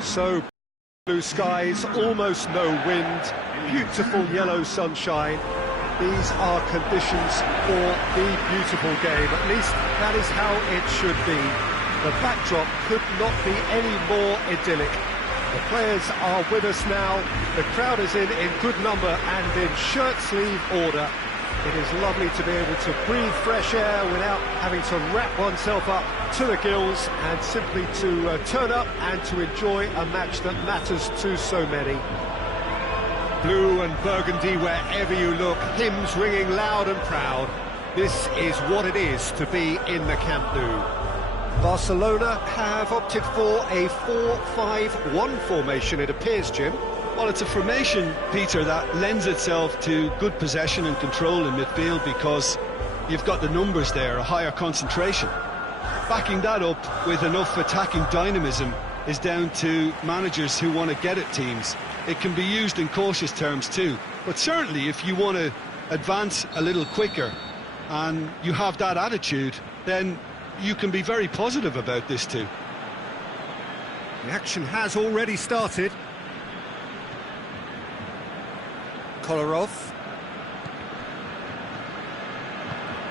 So, blue skies, almost no wind, beautiful yellow sunshine. These are conditions for the beautiful game. At least that is how it should be. The backdrop could not be any more idyllic. The players are with us now. The crowd is in good number and in shirt-sleeve order. It is lovely to be able to breathe fresh air without having to wrap oneself up to the gills and simply to turn up and to enjoy a match that matters to so many. Blue and burgundy wherever you look, hymns ringing loud and proud. This is what it is to be in the Camp Nou. Barcelona have opted for a 4-5-1 formation, it appears, Jim. Well, it's a formation, Peter, that lends itself to good possession and control in midfield because you've got the numbers there, a higher concentration. Backing that up with enough attacking dynamism is down to managers who want to get at teams. It can be used in cautious terms too, but certainly if you want to advance a little quicker and you have that attitude, then you can be very positive about this too. The action has already started. Kolarov.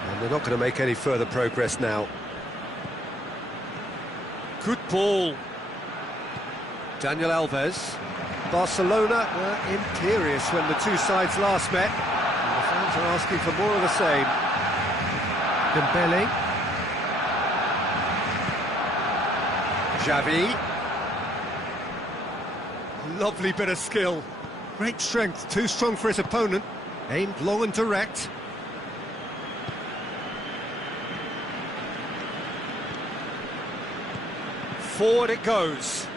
And they're not going to make any further progress now. Good ball. Daniel Alves. Barcelona were imperious when the two sides last met. And the fans are asking for more of the same. Dembele. Xavi. Lovely bit of skill. Great strength, too strong for his opponent. Aimed long and direct. Forward it goes.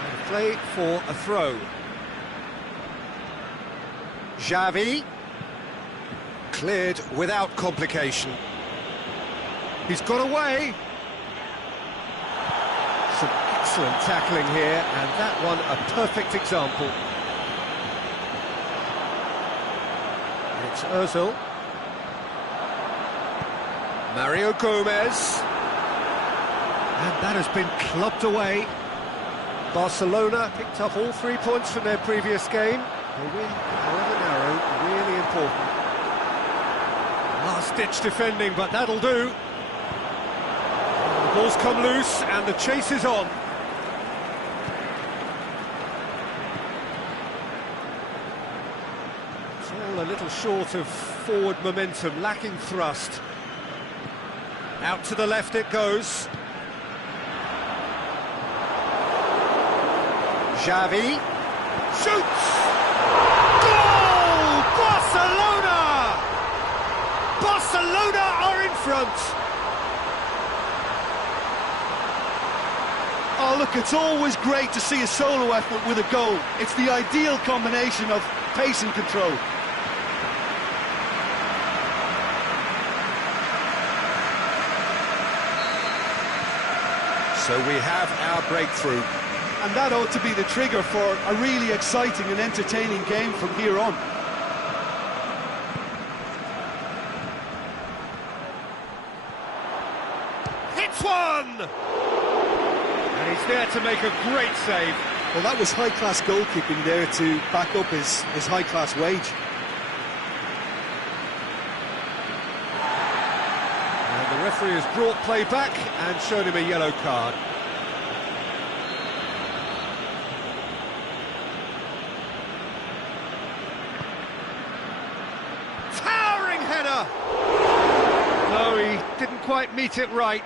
And play for a throw. Xavi. Cleared without complication. He's got away. Some excellent tackling here, and that one a perfect example. It's Ozil. Mario Gomez. And that has been clubbed away. Barcelona picked up all 3 points from their previous game. A win, however narrow, really important. Last-ditch defending, but that'll do. The ball's come loose and the chase is on. It's all a little short of forward momentum, lacking thrust. Out to the left it goes. Xavi shoots! Goal! Barcelona! Barcelona are in front! Oh, look, it's always great to see a solo effort with a goal. It's the ideal combination of pace and control. So we have our breakthrough. And that ought to be the trigger for a really exciting and entertaining game from here on. Hits one! And he's there to make a great save. Well, that was high-class goalkeeping there to back up his high-class wage. And the referee has brought play back and shown him a yellow card. Towering header! No, he didn't quite meet it right.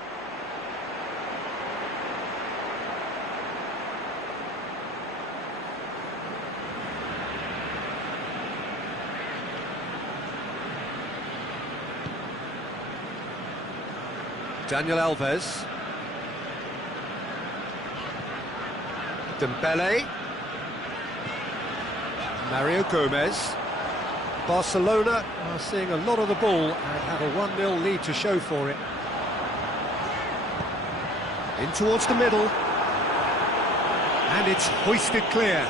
Daniel Alves. Dembele. Mario Gomez. Barcelona are seeing a lot of the ball and have a 1-0 lead to show for it. In towards the middle. And it's hoisted clear.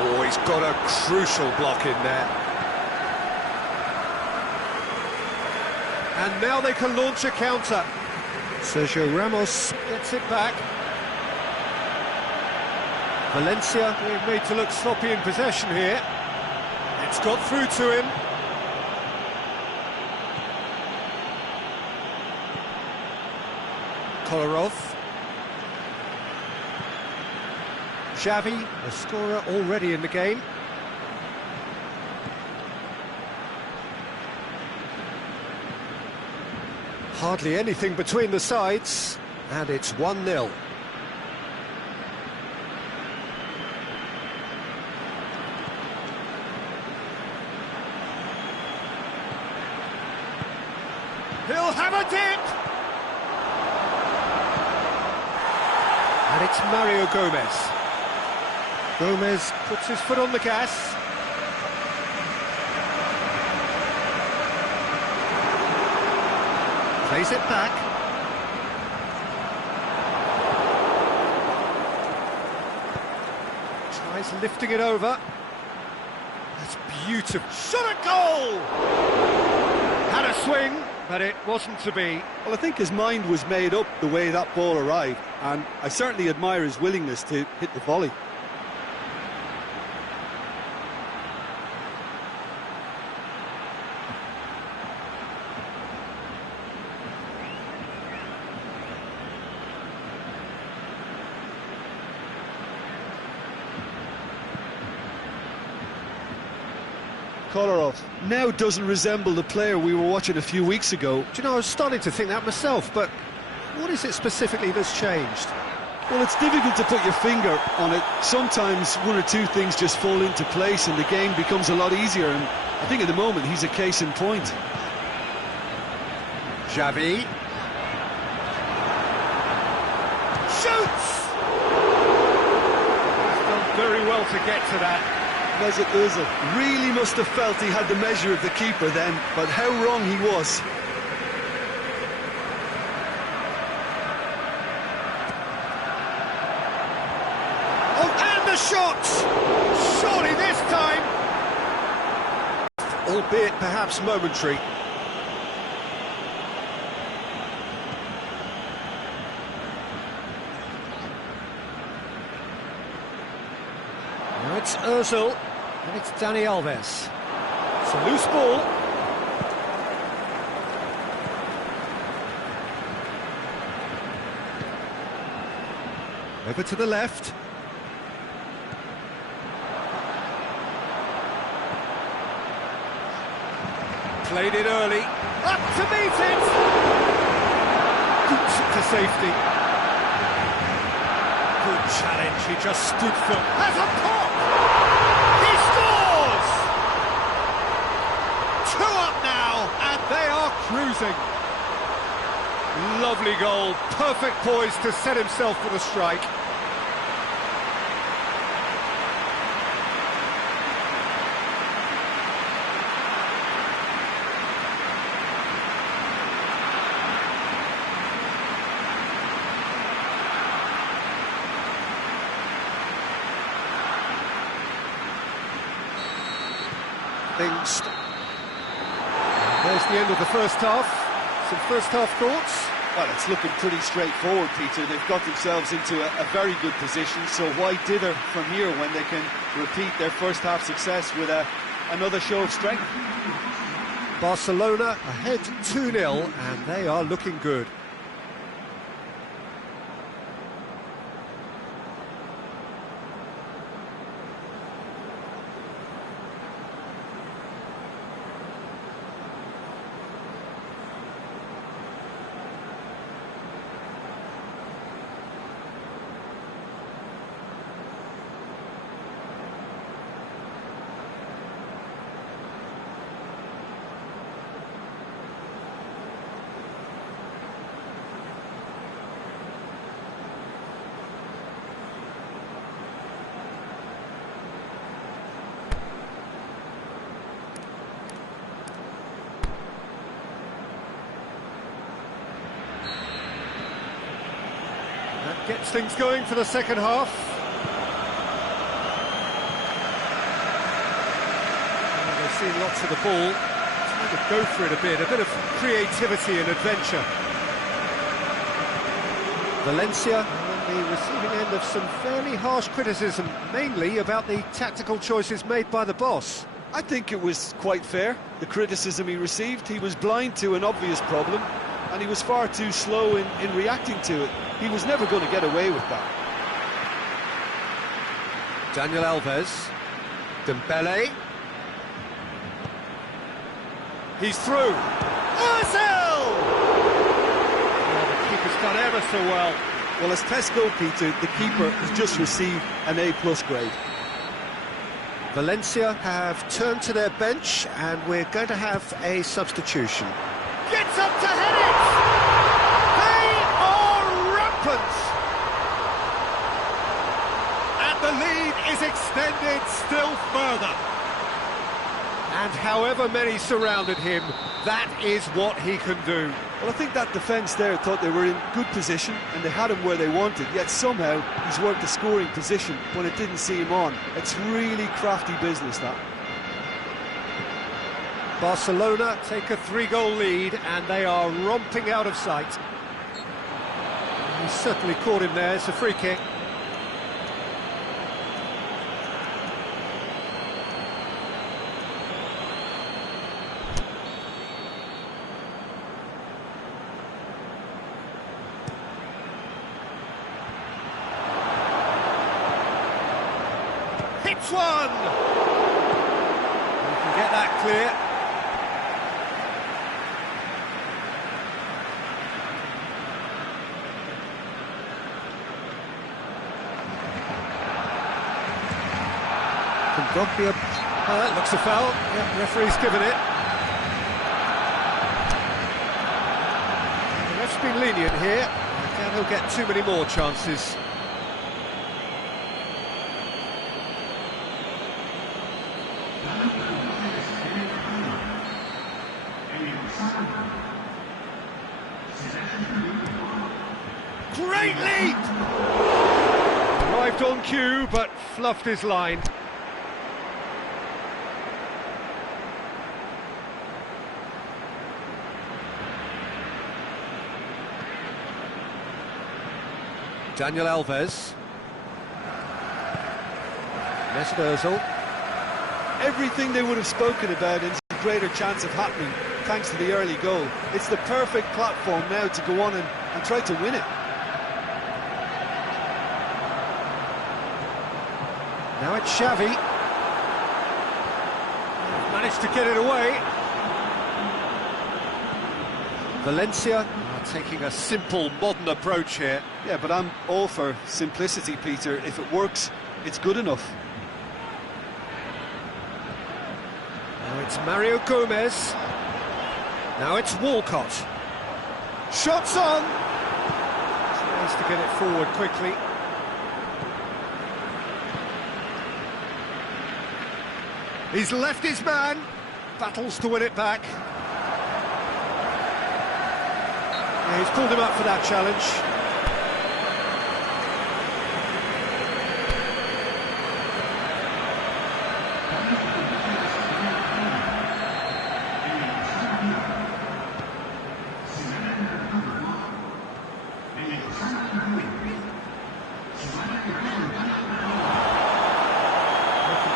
Oh, he's got a crucial block in there. And now they can launch a counter. Sergio Ramos gets it back. Valencia being made to look sloppy in possession here. It's got through to him. Kolarov. Xavi, a scorer already in the game. Hardly anything between the sides, and it's 1-0. He'll have a dip! And it's Mario Gomez. Gomez puts his foot on the gas. Plays it back. Tries lifting it over. That's beautiful. Shot a goal! Had a swing, but it wasn't to be. Well, I think his mind was made up the way that ball arrived, and I certainly admire his willingness to hit the volley. Kolarov now doesn't resemble the player we were watching a few weeks ago. Do you know, I was starting to think that myself, but what is it specifically that's changed? Well, it's difficult to put your finger on it. Sometimes one or two things just fall into place and the game becomes a lot easier, and I think at the moment he's a case in point. Xavi. Shoots! He's done very well to get to that. Mesut really must have felt he had the measure of the keeper then, but how wrong he was. Oh, and the shot! Surely this time! Albeit perhaps momentary. Now it's Ozil. And it's Dani Alves. It's a loose ball. Over to the left. Played it early. Up to meet it! Boots it to safety. Good challenge, he just stood firm. Has a pop! He scores! 2 up now, and they are cruising. Lovely goal, perfect poise to set himself for the strike. There's the end of the first half. Some first half thoughts? Well, it's looking pretty straightforward, Peter. They've got themselves into a very good position, so why dither from here when they can repeat their first half success with another show of strength? Barcelona ahead 2-0, and they are looking good. Gets things going for the second half. They've seen lots of the ball. Trying to go for it a bit of creativity and adventure. Valencia on the receiving end of some fairly harsh criticism, mainly about the tactical choices made by the boss. I think it was quite fair, the criticism he received. He was blind to an obvious problem, and he was far too slow in reacting to it. He was never going to get away with that. Daniel Alves. Dembele. He's through. Ozil! Oh, the keeper's done ever so well. Well, as tests go, Peter, the keeper has just received an A+ grade. Valencia have turned to their bench, and we're going to have a substitution. Gets up to head it! They are rampant! And the lead is extended still further. And however many surrounded him, that is what he can do. Well, I think that defence there thought they were in good position and they had him where they wanted, yet somehow he's worked a scoring position when it didn't see him on. It's really crafty business, that. Barcelona take a 3-goal lead and they are romping out of sight. He certainly caught him there. It's a free kick. Hits one! You can get that clear. Kondogbia, that looks a foul. Yeah, referee's given it. The ref's been lenient here. I doubt he'll get too many more chances. Great leap! Arrived on cue, but fluffed his line. Daniel Alves. Mesut Ozil. Everything they would have spoken about is a greater chance of happening thanks to the early goal. It's the perfect platform now to go on and try to win it. Now it's Xavi. Managed to get it away. Valencia are taking a simple, modern approach here. Yeah, but I'm all for simplicity, Peter. If it works, it's good enough. Now it's Mario Gomez. Now it's Walcott. Shots on! Tries to get it forward quickly. He's left his man. Battles to win it back. Yeah, he's pulled him up for that challenge.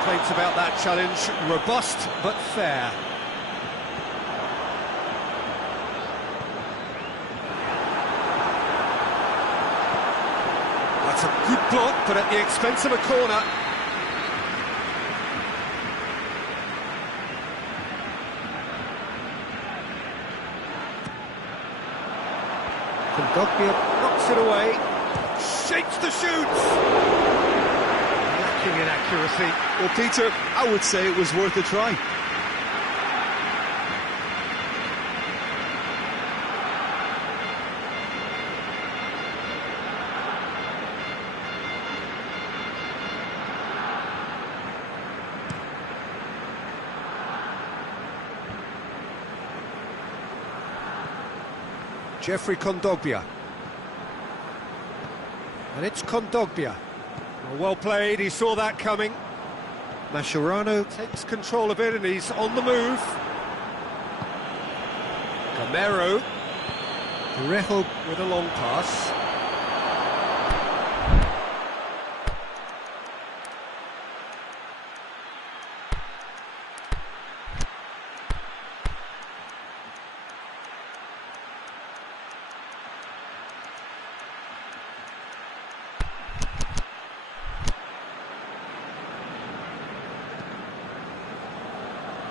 Complaints about that challenge, robust but fair. That's a good block, but at the expense of a corner. Kondogbia knocks it away, shapes the shoots. Lacking in accuracy. Well, Peter, I would say it was worth a try. Jeffrey Kondogbia. And it's Kondogbia. Well played, he saw that coming. Mascherano takes control of it and he's on the move. Gamero. Parejo with a long pass.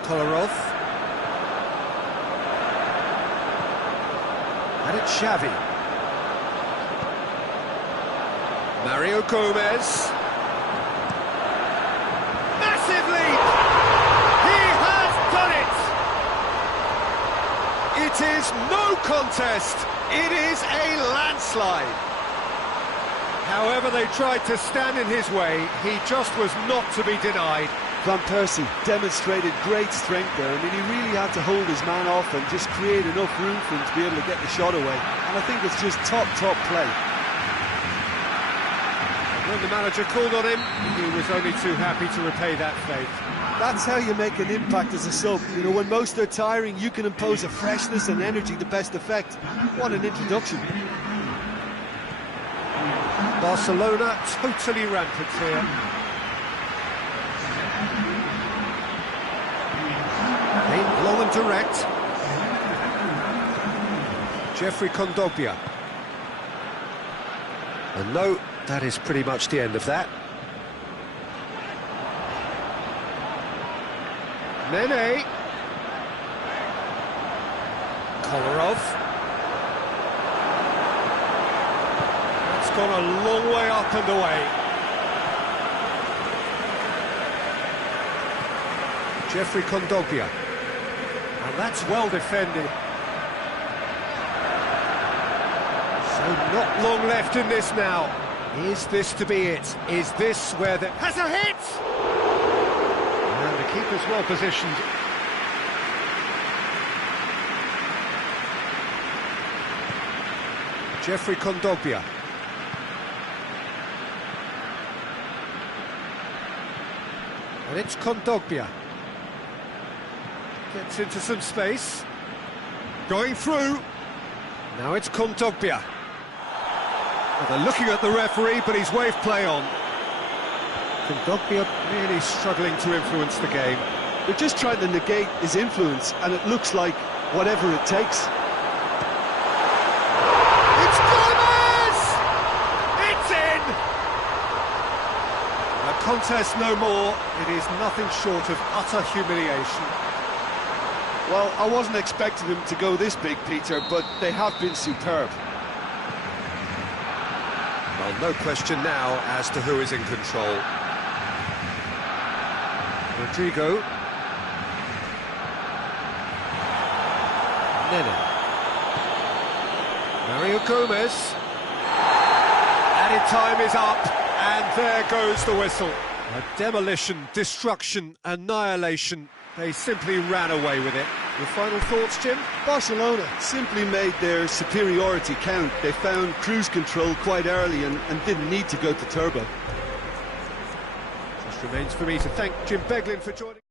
Kolarov. And it's Xavi. Mario Gomez. Massive leap! He has done it! It is no contest. It is a landslide. However they tried to stand in his way, he just was not to be denied. Van Persie demonstrated great strength there. I mean, he really had to hold his man off and just create enough room for him to be able to get the shot away. And I think it's just top play. When the manager called on him, he was only too happy to repay that faith. That's how you make an impact as a sub. You know, when most are tiring, you can impose a freshness and energy to best effect. What an introduction. Barcelona totally rampant here. Aimed long and direct. Jeffrey Kondogbia. And no, that is pretty much the end of that. Nene. Kolarov. That's gone a long way up and away. Jeffrey Kondogbia. And that's well defended. So not long left in this now. Is this to be it? Is this where the... Has a hit! And the keeper's well positioned. Jeffrey Kondogbia. And it's Kondogbia. Gets into some space. Going through. Now it's Kondogbia. Well, they're looking at the referee, but he's waved play on. Kondogbia really struggling to influence the game. They're just trying to negate his influence, and it looks like whatever it takes. It's Gomez! It's in! A contest no more. It is nothing short of utter humiliation. Well, I wasn't expecting them to go this big, Peter, but they have been superb. Well, no question now as to who is in control. Rodrigo. Nene. Mario Gomez. Added time is up, and there goes the whistle. A demolition, destruction, annihilation. They simply ran away with it. Your final thoughts, Jim? Barcelona simply made their superiority count. They found cruise control quite early and didn't need to go to turbo. Just remains for me to thank Jim Beglin for joining.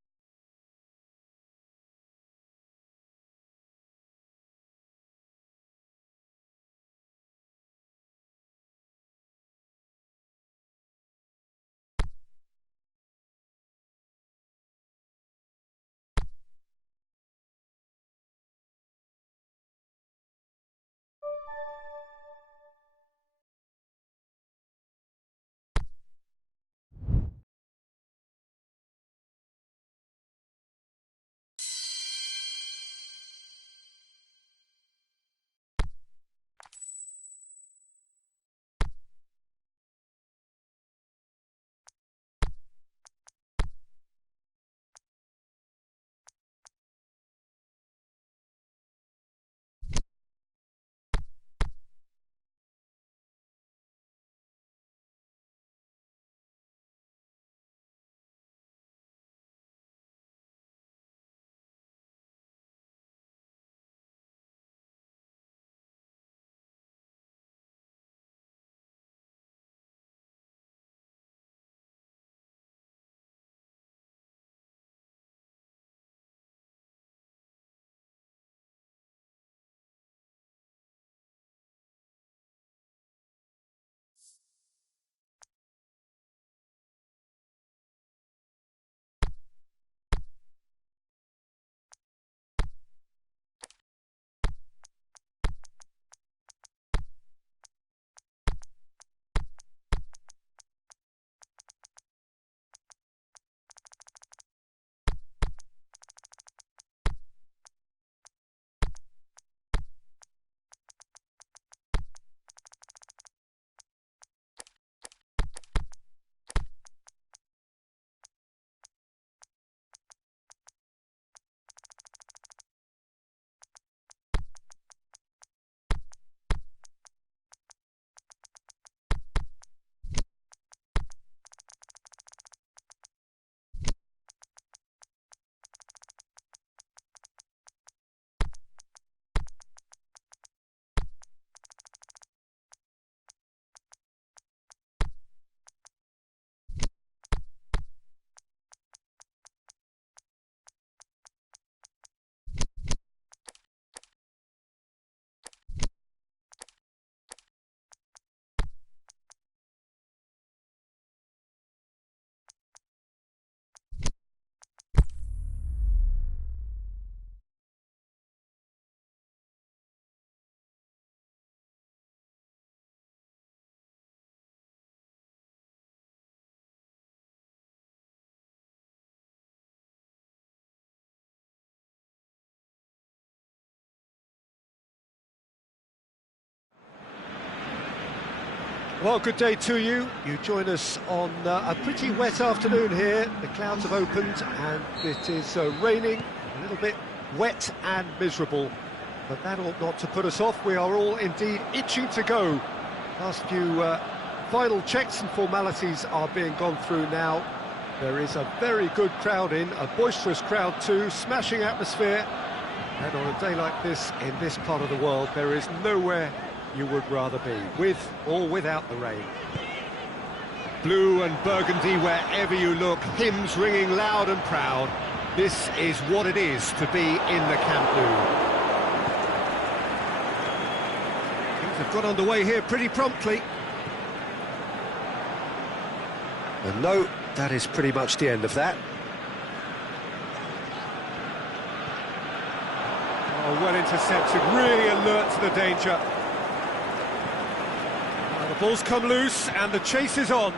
Well, good day to you. You join us on a pretty wet afternoon here. The clouds have opened and it is raining, a little bit wet and miserable. But that ought not to put us off. We are all indeed itching to go. Last few final checks and formalities are being gone through now. There is a very good crowd in, a boisterous crowd too, smashing atmosphere. And on a day like this, in this part of the world, there is nowhere you would rather be, with or without the rain. Blue and burgundy wherever you look, hymns ringing loud and proud. This is what it is to be in the Camp Nou. Things have got underway here pretty promptly. And no, that is pretty much the end of that. Oh, well intercepted, really alert to the danger. Now the ball's come loose and the chase is on.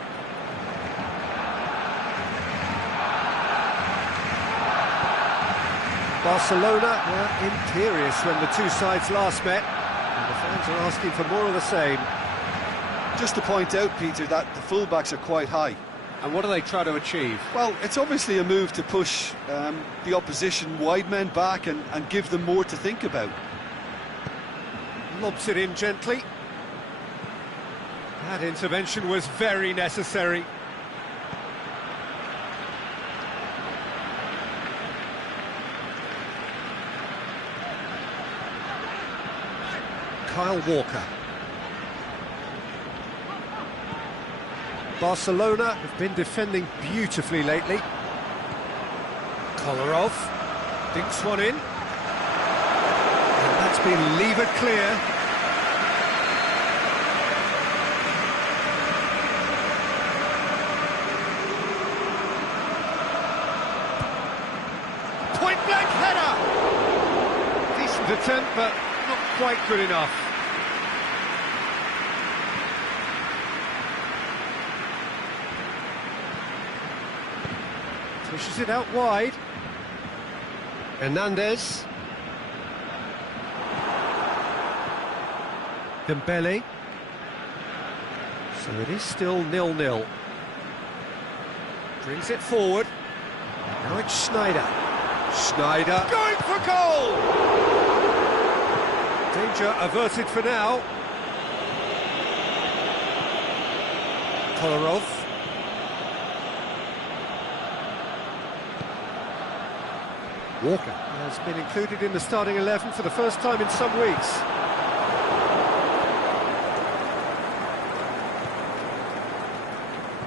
Barcelona were imperious when the two sides last met, and the fans are asking for more of the same. Just to point out, Peter, that the fullbacks are quite high. And what do they try to achieve? Well, it's obviously a move to push the opposition wide men back and give them more to think about. Lobs it in gently. That intervention was very necessary. Kyle Walker. Barcelona have been defending beautifully lately. Kolarov dinks one in. And that's been levered clear. Point-blank header! Decent attempt, but not quite good enough. Pushes it out wide. Hernandez. Dembele. So it is still 0-0. Brings it forward. Now it's Schneider. Schneider going for goal! Danger averted for now. Kolarov. Walker has been included in the starting 11 for the first time in some weeks.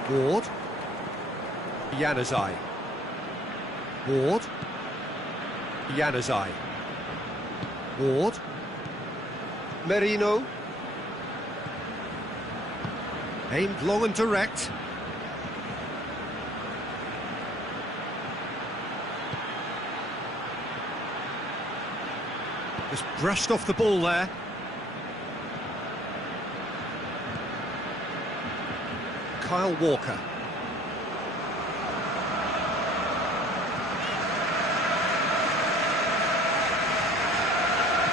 Ward. Januzaj. Ward. Januzaj. Ward. Merino. Aimed long and direct. Just brushed off the ball there. Kyle Walker.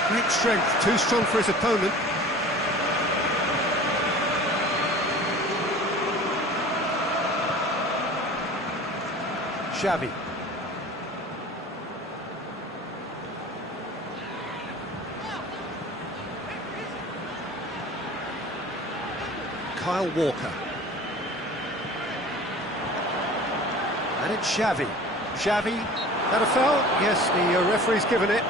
Great strength, too strong for his opponent. Xavi. Kyle Walker. And it's Xavi. Xavi, that a foul? Yes, the referee's given it.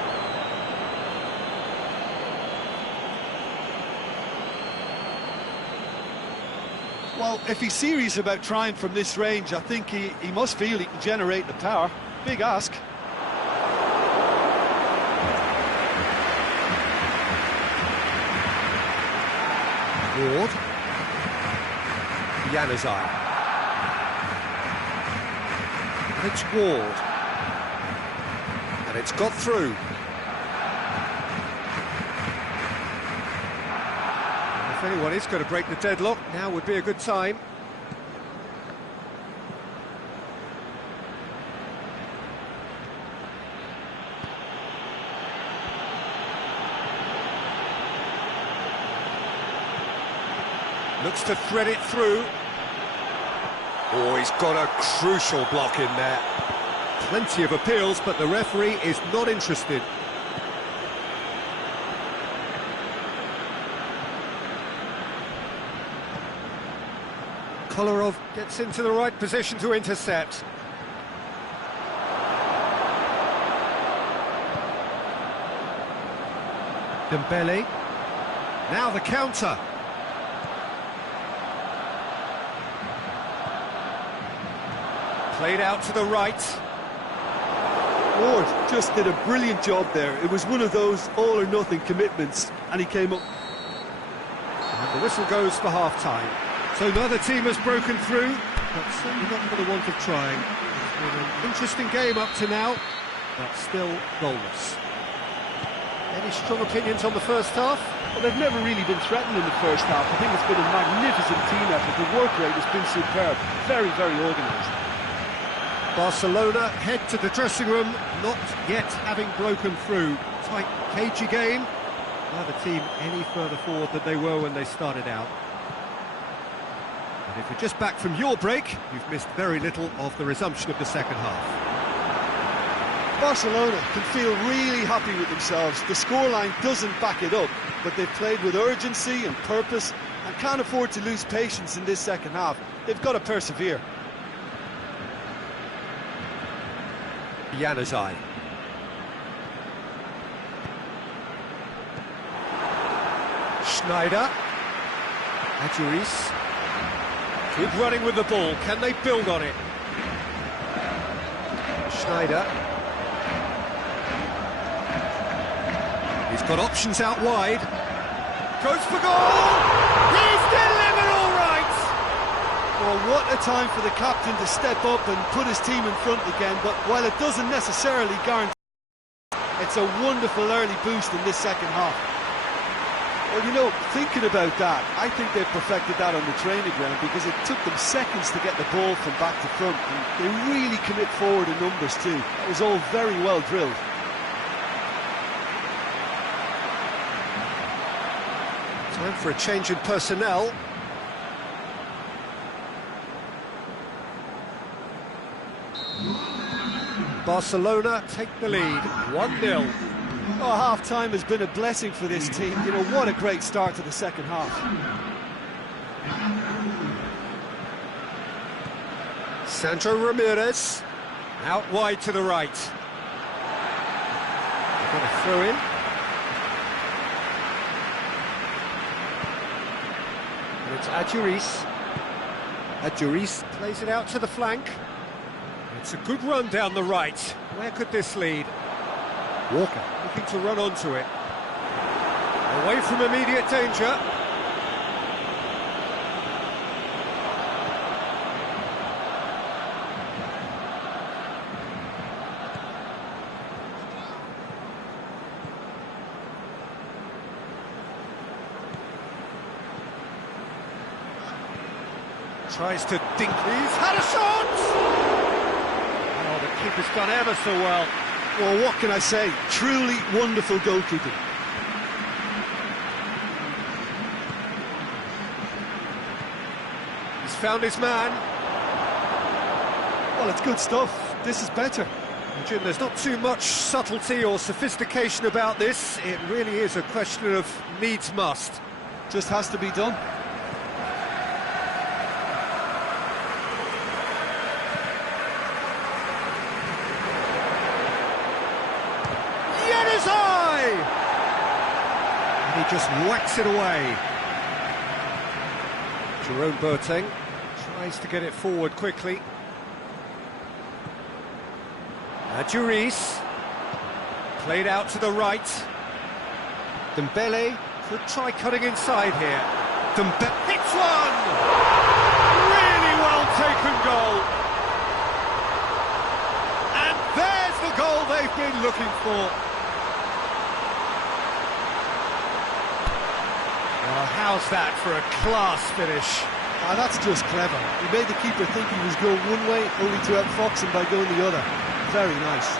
Well, if he's serious about trying from this range, I think he must feel he can generate the power. Big ask. Ward. Januzaj. And it's Ward. And it's got through. If anyone is going to break the deadlock, now would be a good time. Looks to thread it through. Oh, he's got a crucial block in there. Plenty of appeals, but the referee is not interested. Kolarov gets into the right position to intercept. Dembele. Now the counter. Played out to the right. Ward just did a brilliant job there. It was one of those all-or-nothing commitments, and he came up. And the whistle goes for half-time. So neither team has broken through, but certainly not for the want of trying. It's been an interesting game up to now, but still goalless. Any strong opinions on the first half? Well, they've never really been threatened in the first half. I think it's been a magnificent team effort. The work rate has been superb. Very, very organised. Barcelona head to the dressing room, not yet having broken through. Tight, cagey game. Neither team any further forward than they were when they started out. And if you're just back from your break, you've missed very little of the resumption of the second half. Barcelona can feel really happy with themselves. The scoreline doesn't back it up, but they've played with urgency and purpose and can't afford to lose patience in this second half. They've got to persevere. Januzaj. Schneider. Adjuris. Good running with the ball. Can they build on it? Schneider. He's got options out wide. Goes for goal! He's delivered all right! Well, what a time for the captain to step up and put his team in front again, but while it doesn't necessarily guarantee, it's a wonderful early boost in this second half. Well, you know, thinking about that, I think they've perfected that on the training ground because it took them seconds to get the ball from back to front, and they really commit forward in numbers too. It was all very well drilled. Time for a change in personnel. Barcelona take the lead, 1-0. Oh, half-time has been a blessing for this team. You know, what a great start to the second half. Sandro Ramirez, out wide to the right. They're going to throw in. And it's Adjuris. Adjuris plays it out to the flank. It's a good run down the right. Where could this lead? Walker looking to run onto it. Away from immediate danger. Tries to dink. He's had a shot! Oh, the keeper's done ever so well. Well, what can I say? Truly wonderful goalkeeping. He's found his man. Well, it's good stuff. This is better. Jim, there's not too much subtlety or sophistication about this. It really is a question of needs must. Just has to be done. And he just whacks it away. Jerome Boateng tries to get it forward quickly. Adjuris played out to the right. Dembele could try cutting inside here. Dembele hits one! Really well taken goal. And there's the goal they've been looking for. Well, how's that for a class finish? Ah, that's just clever. He made the keeper think he was going one way, only to outfox him by going the other. Very nice.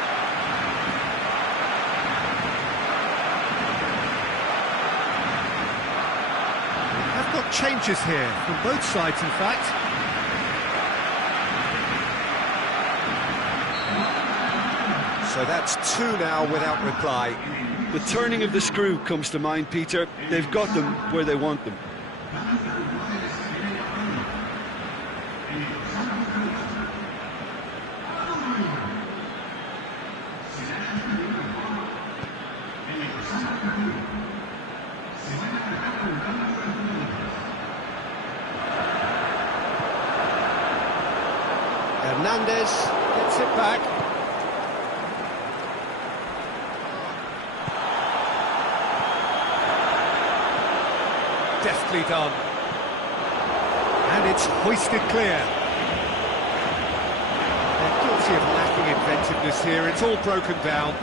They have got changes here, from both sides in fact. So that's two now without reply. The turning of the screw comes to mind, Peter. They've got them where they want them. Hernandez gets it back. Deftly done. And it's hoisted clear. They're guilty of lacking inventiveness here. It's all broken down.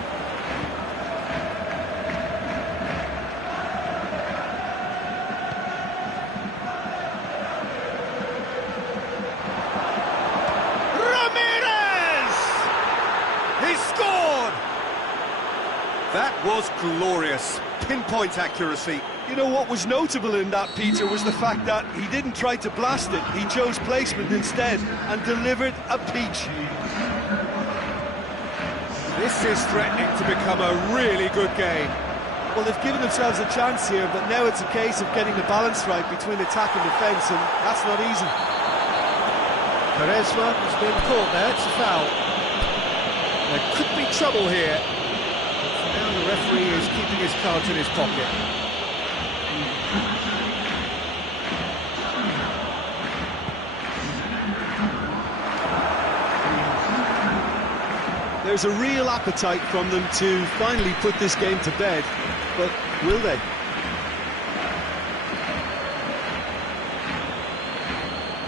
He scored! That was glorious. Pinpoint accuracy. You know what was notable in that, Peter, was the fact that he didn't try to blast it. He chose placement instead and delivered a peach. This is threatening to become a really good game. Well, they've given themselves a chance here, but now it's a case of getting the balance right between attack and defence, and that's not easy. Quaresma has been caught there. It's a foul. There could be trouble here. But for now, the referee is keeping his cards in his pocket. There's a real appetite from them to finally put this game to bed, but will they?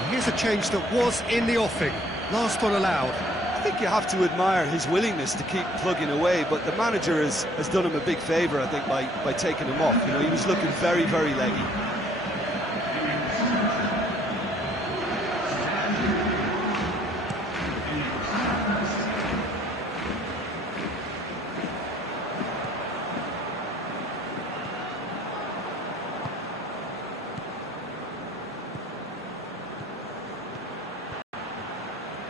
Here's a change that was in the offing. Last one allowed. I think you have to admire his willingness to keep plugging away, but the manager has done him a big favour, I think, by taking him off. You know, he was looking very, very leggy.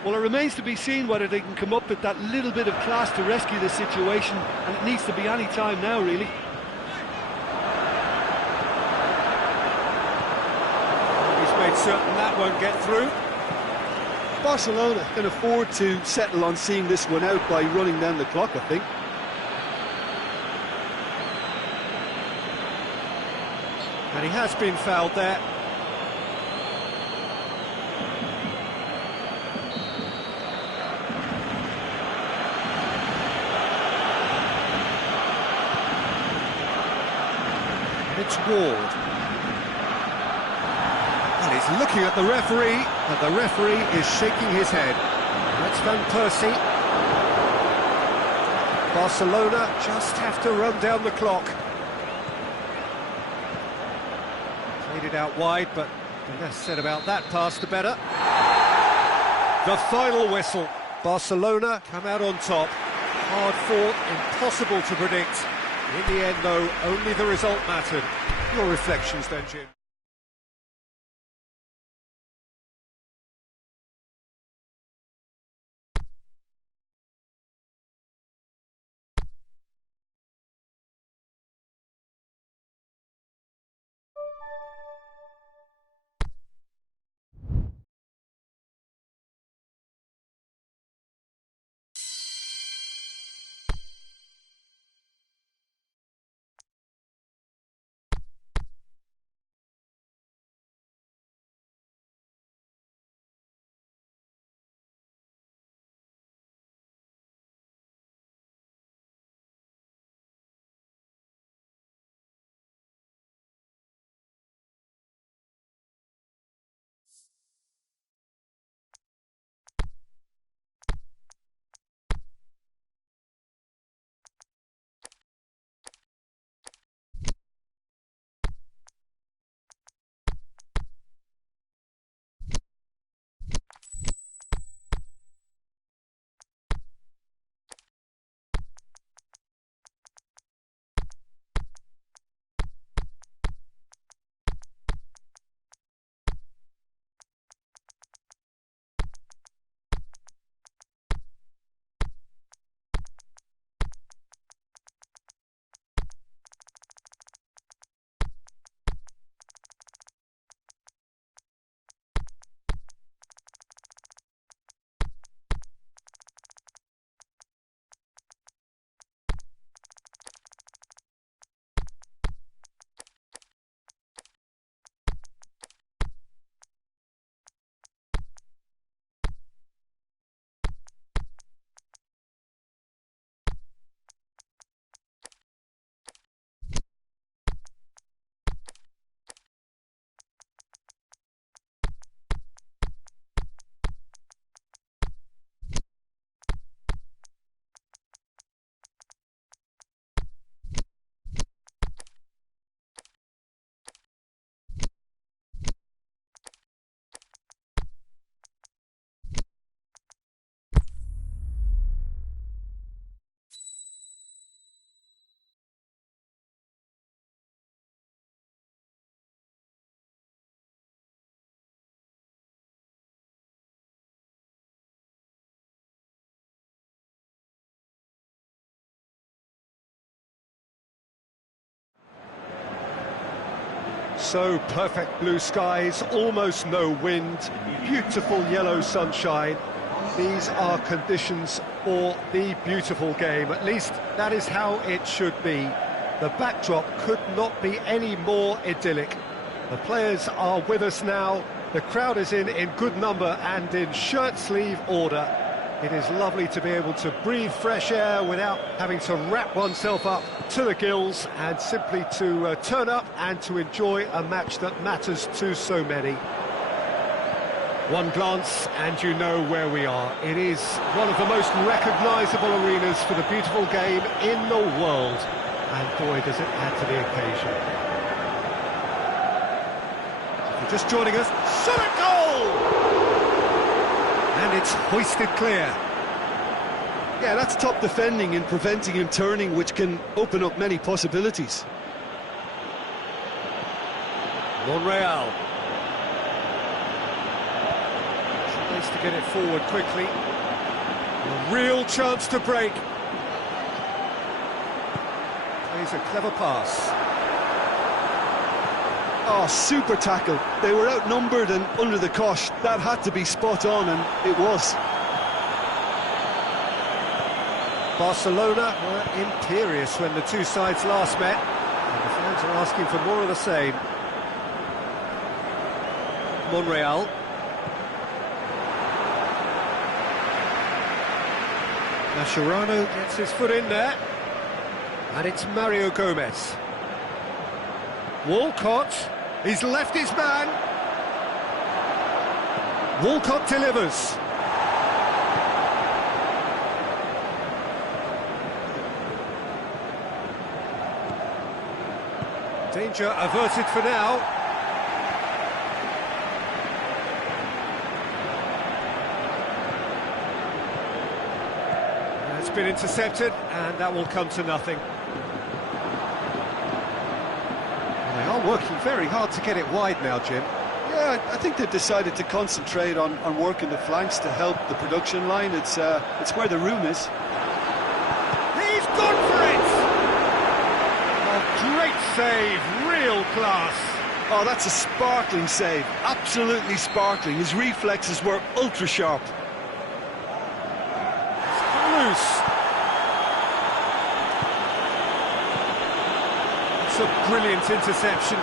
Well, it remains to be seen whether they can come up with that little bit of class to rescue the situation, and it needs to be any time now, really. He's made certain that won't get through. Barcelona can afford to settle on seeing this one out by running down the clock, I think. And he has been fouled there. It's Ward. And he's looking at the referee, and the referee is shaking his head. That's Van Persie. Barcelona just have to run down the clock. Played it out wide, but the less said about that pass, the better. The final whistle. Barcelona come out on top. Hard fought, impossible to predict. In the end, though, only the result mattered. Your reflections then, Jim? So perfect blue skies, almost no wind, beautiful yellow sunshine. These are conditions for the beautiful game. At least that is how it should be. The backdrop could not be any more idyllic. The players are with us now. The crowd is in good number and in shirt-sleeve order. It is lovely to be able to breathe fresh air without having to wrap oneself up to the gills and simply to turn up and to enjoy a match that matters to so many. One glance and you know where we are. It is one of the most recognisable arenas for the beautiful game in the world. And boy, does it add to the occasion. If you're just joining us, shot at goal! And it's hoisted clear. Yeah, that's top defending and preventing him turning, which can open up many possibilities. Monreal. Tries to get it forward quickly. A real chance to break. Plays a clever pass. Oh, super tackle. They were outnumbered and under the cosh. That had to be spot on, and it was. Barcelona were imperious when the two sides last met, and the fans are asking for more of the same. Monreal. Mascherano gets his foot in there, and it's Mario Gomez. Walcott, he's left his man. Walcott delivers. Danger averted for now. It's been intercepted, and that will come to nothing. They are working very hard to get it wide now, Jim. Yeah, I think they've decided to concentrate on working the flanks to help the production line. It's where the room is. He's gone for it! A great save, real class. Oh, that's a sparkling save, absolutely sparkling. His reflexes were ultra sharp. Loose. It's a brilliant interception.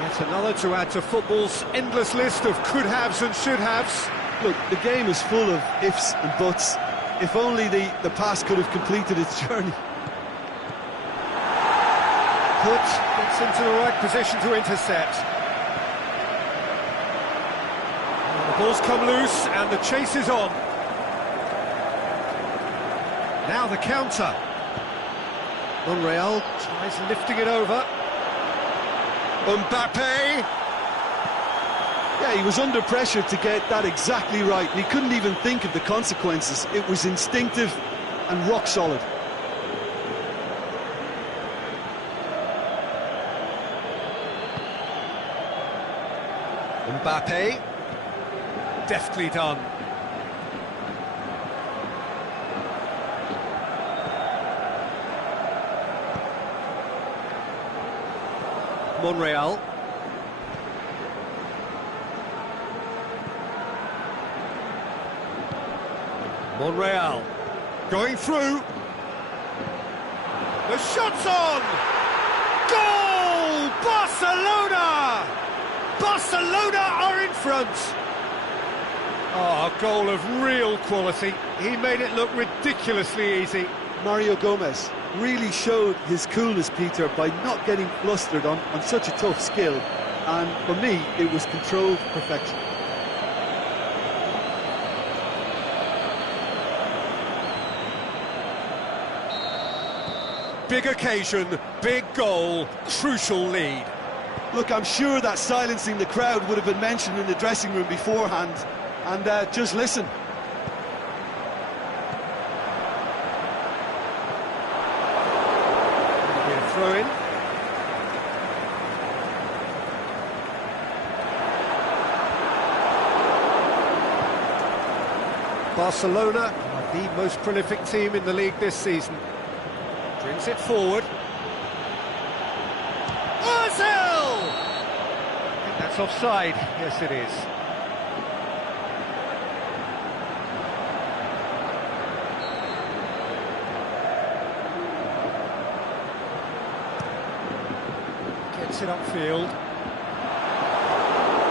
Yet another to add to football's endless list of could-haves and should-haves. Look, the game is full of ifs and buts. If only the pass could have completed its journey. Hood gets into the right position to intercept. And the ball's come loose and the chase is on. Now the counter. Monreal tries lifting it over. Mbappe! Yeah, he was under pressure to get that exactly right, and he couldn't even think of the consequences. It was instinctive and rock solid. Mbappe. Deftly done. Monreal. Monreal. Going through. The shot's on! Goal! Barcelona! Barcelona are in front! Oh, a goal of real quality. He made it look ridiculously easy. Mario Gomez really showed his coolness, Peter, by not getting flustered on such a tough skill. And for me, it was controlled perfection. Big occasion, big goal, crucial lead. Look, I'm sure that silencing the crowd would have been mentioned in the dressing room beforehand. And just listen. That'll be a throw-in. Barcelona are the most prolific team in the league this season. Brings it forward. Ozil! I think that's offside. Yes, it is. Gets it upfield.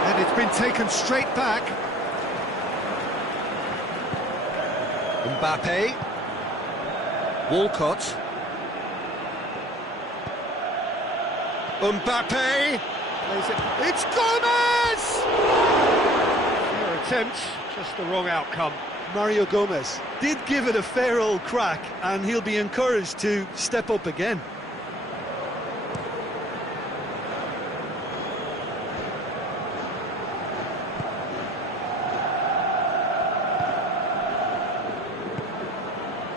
And it's been taken straight back. Mbappe. Walcott. Mbappe. Plays it. It's Gomez! Fair attempt, just the wrong outcome. Mario Gomez did give it a fair old crack, and he'll be encouraged to step up again.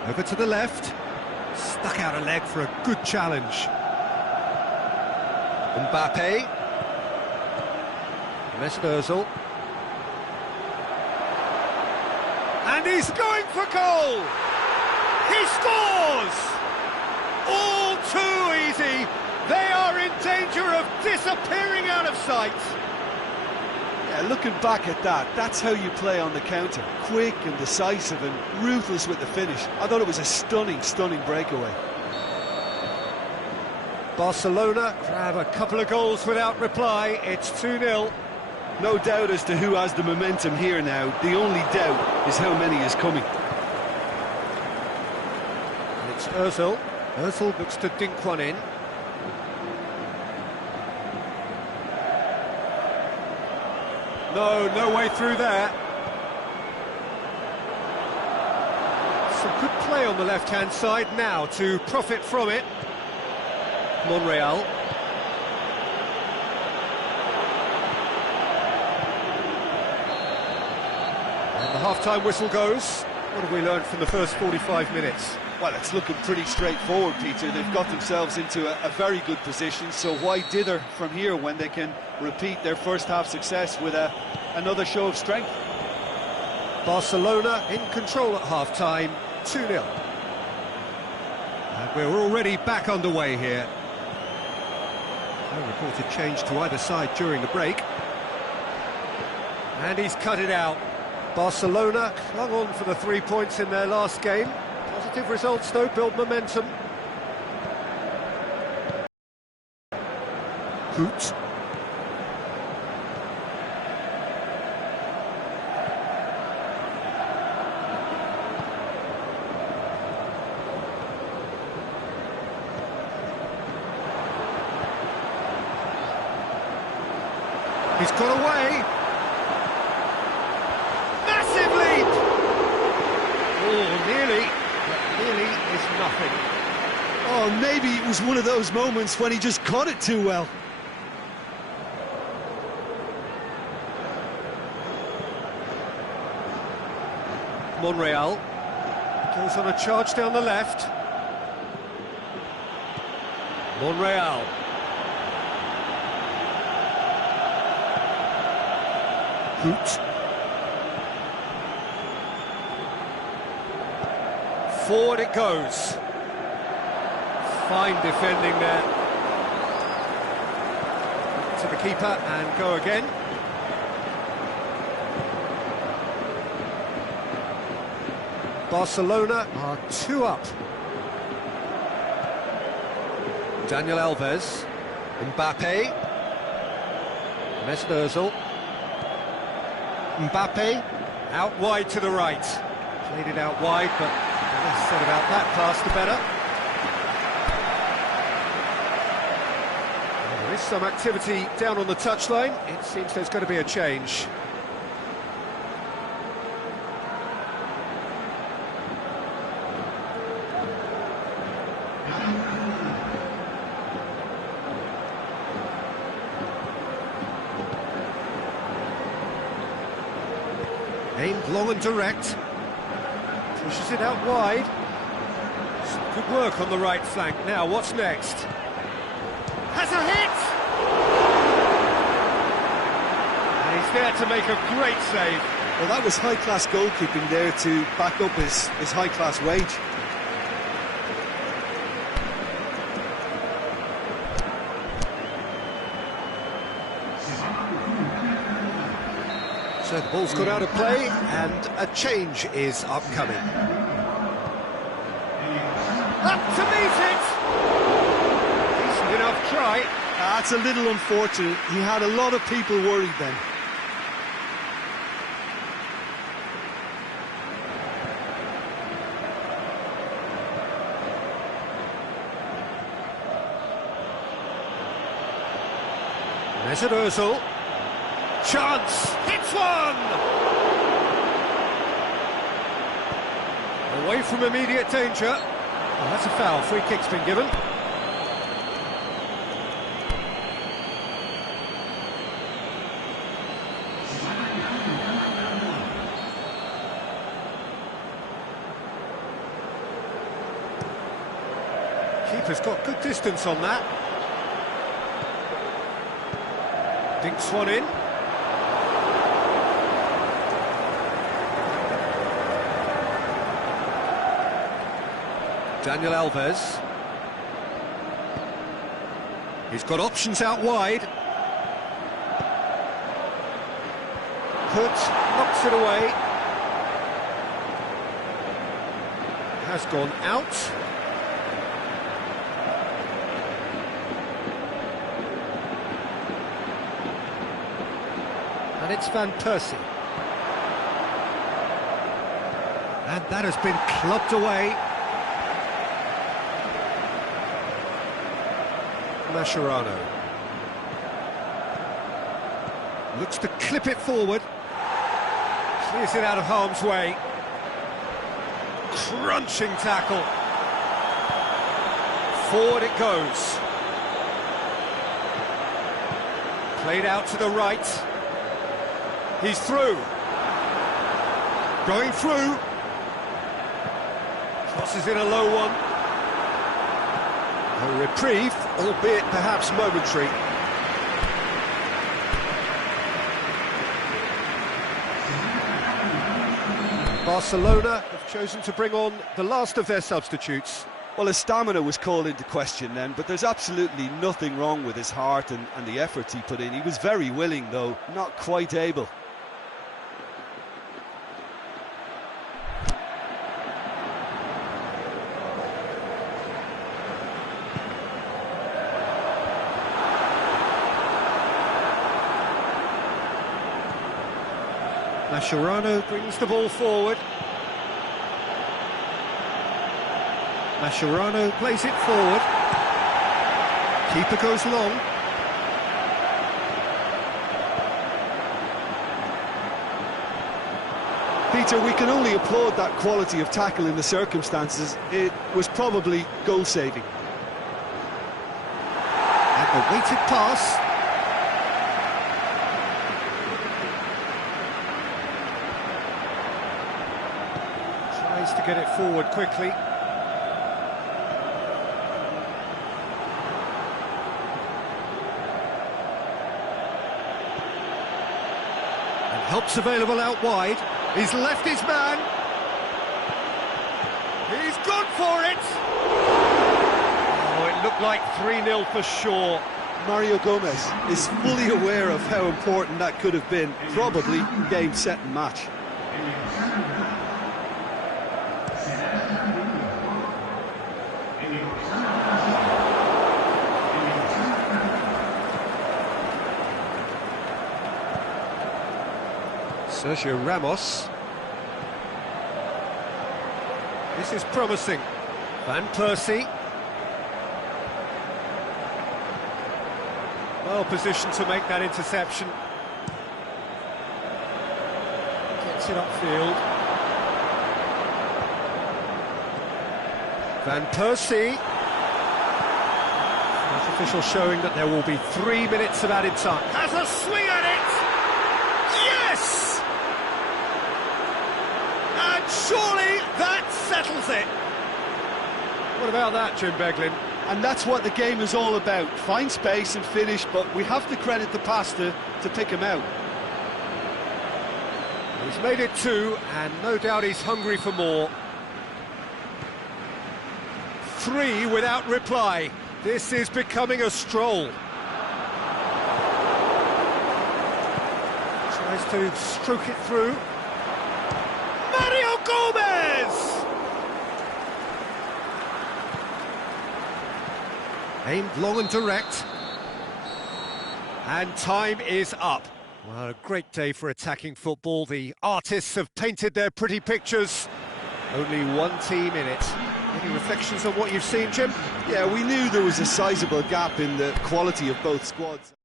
Over to the left, stuck out a leg for a good challenge. Mbappe. Mesut Ozil. And he's going for goal! He scores! All too easy. They are in danger of disappearing out of sight. Yeah, looking back at that, that's how you play on the counter. Quick and decisive and ruthless with the finish. I thought it was a stunning, stunning breakaway. Barcelona grab a couple of goals without reply. It's 2-0. No doubt as to who has the momentum here now. The only doubt is how many is coming. And it's Ozil. Ozil looks to dink one in. No way through there. Some good play on the left-hand side now to profit from it. Monreal. And the half-time whistle goes. What have we learned from the first 45 minutes? Well, it's looking pretty straightforward, Peter. They've got themselves into a very good position, so why dither from here when they can repeat their first-half success with another show of strength? Barcelona in control at half-time, 2-0. And we're already back underway here. No reported change to either side during the break. And he's cut it out. Barcelona clung on for the 3 points in their last game. Positive results, though, build momentum. Hoot. He's got away. Massive lead! Oh, nearly. But nearly is nothing. Oh, maybe it was one of those moments when he just caught it too well. Monreal goes on a charge down the left. Monreal. Hoot. Forward it goes. Fine defending there. To the keeper and go again. Barcelona are 2 up. Daniel Alves. Mbappe. Mesut Ozil. Mbappe, out wide to the right. Played it out wide, but the less said about that pass, the better. Well, there is some activity down on the touchline. It seems there's going to be a change. Aimed long and direct. Pushes it out wide. Some good work on the right flank. Now, what's next? Has a hit! And he's there to make a great save. Well, that was high-class goalkeeping there to back up his high-class wage. So the ball's got out of play, and a change is upcoming. Up to meet it! Decent enough try. That's a little unfortunate. He had a lot of people worried then. Mesut Ozil. Chance! Hits one! Away from immediate danger. Well, that's a foul. Free kick's been given. Keeper's got good distance on that. Dinks one in. Daniel Alves. He's got options out wide. Hood knocks it away. Has gone out. And it's Van Persie. And that has been clubbed away. Mascherano. Looks to clip it forward. Clears it out of harm's way. Crunching tackle. Forward it goes. Played out to the right. He's through. Going through. Crosses in a low one. A reprieve, albeit perhaps momentary. Barcelona have chosen to bring on the last of their substitutes. Well, his stamina was called into question then, but there's absolutely nothing wrong with his heart and the efforts he put in. He was very willing, though, not quite able. Mascherano brings the ball forward. Mascherano plays it forward. Keeper goes long. Peter, we can only applaud that quality of tackle in the circumstances. It was probably goal-saving. And the weighted pass. Tries to get it forward quickly. And help's available out wide. He's left his man. He's gone for it. Oh, it looked like 3-0 for sure. Mario Gomez is fully aware of how important that could have been. Probably game, set and match. Sergio Ramos. This is promising. Van Persie. Well positioned to make that interception. Gets it upfield. Van Persie. Match official showing that there will be 3 minutes of added time. Has a swing at it! Yes! And surely that settles it. What about that, Jim Beglin? And that's what the game is all about. Find space and finish, but we have to credit the passer to pick him out. He's made it 2, and no doubt he's hungry for more. 3 without reply. This is becoming a stroll. Tries to stroke it through. Mario Gomez! Aimed long and direct. And time is up. Well, a great day for attacking football. The artists have painted their pretty pictures. Only one team in it. Any reflections on what you've seen, Jim? Yeah, we knew there was a sizable gap in the quality of both squads.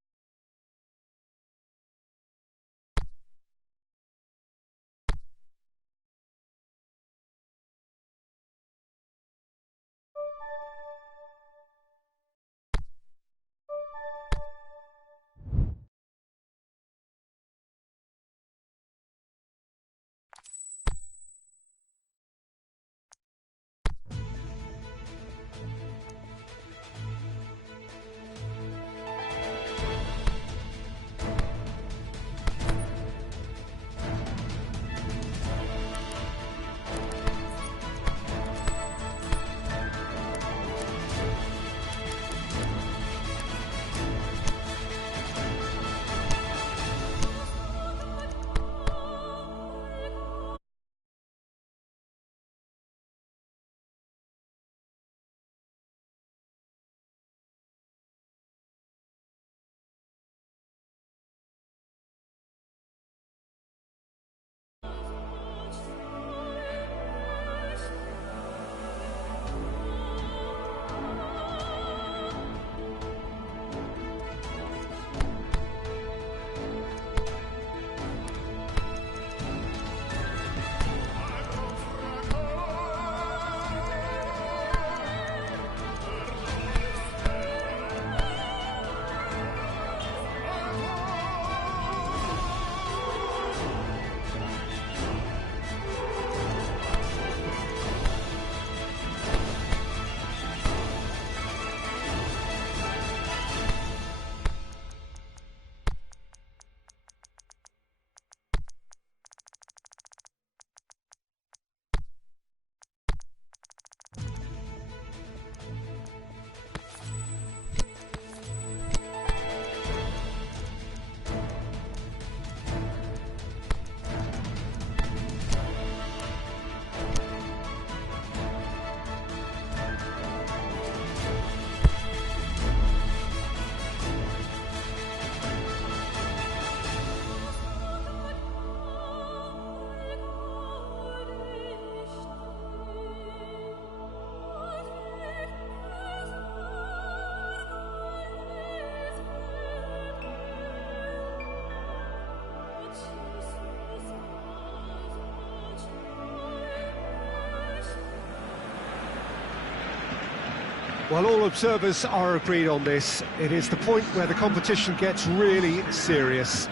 Well, all observers are agreed on this. It is the point where the competition gets really serious.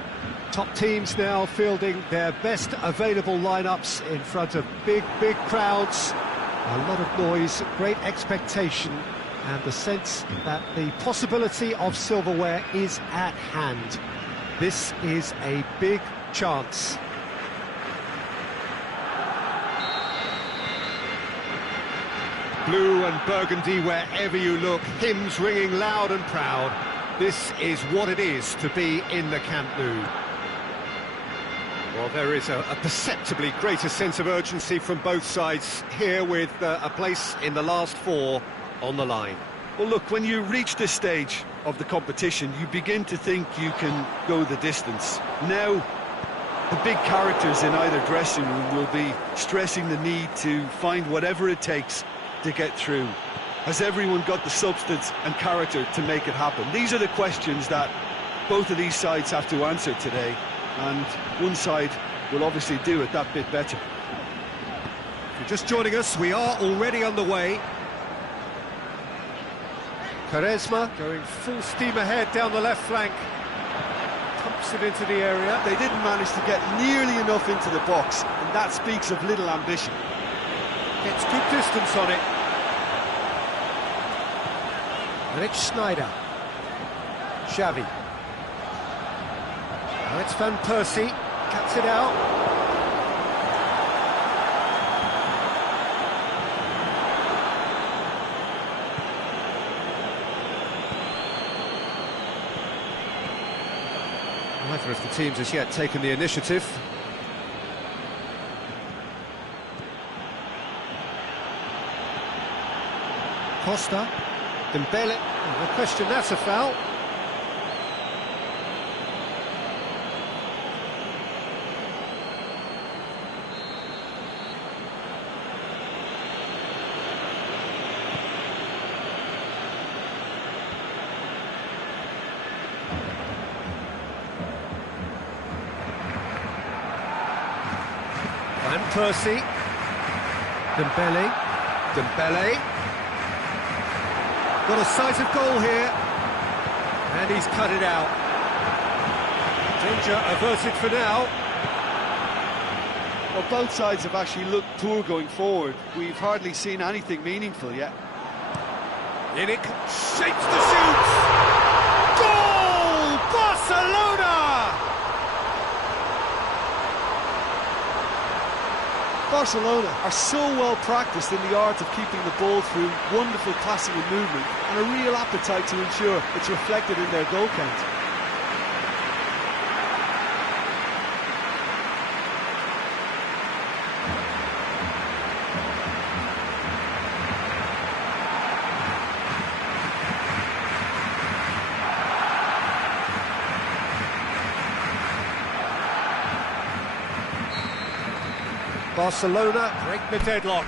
Top teams now fielding their best available lineups in front of big crowds. A lot of noise, great expectation, and the sense that the possibility of silverware is at hand. This is a big chance. Blue and burgundy wherever you look, hymns ringing loud and proud. This is what it is to be in the Camp Nou. Well, there is a perceptibly greater sense of urgency from both sides here, with a place in the last four on the line. Well, look, when you reach this stage of the competition, you begin to think you can go the distance. Now, the big characters in either dressing room will be stressing the need to find whatever it takes to get through. Has everyone got the substance and character to make it happen? These are the questions that both of these sides have to answer today, and one side will obviously do it that bit better. If you're just joining us, we are already underway. Quaresma going full steam ahead down the left flank. Pumps it into the area. They didn't manage to get nearly enough into the box, and that speaks of little ambition. Gets good distance on it. Rich Snyder. Xavi. Now it's Van Persie. Cuts it out. Neither of the teams has yet taken the initiative. Costa, Dembele, no question that's a foul. Van Persie, Dembele, got a sight of goal here, and he's cut it out. Danger averted for now. Well, both sides have actually looked poor going forward. We've hardly seen anything meaningful yet. Yannick shapes the shoot! Goal! Barcelona! Barcelona are so well practiced in the art of keeping the ball through, wonderful passing and movement, and a real appetite to ensure it's reflected in their goal count. Barcelona break the deadlock.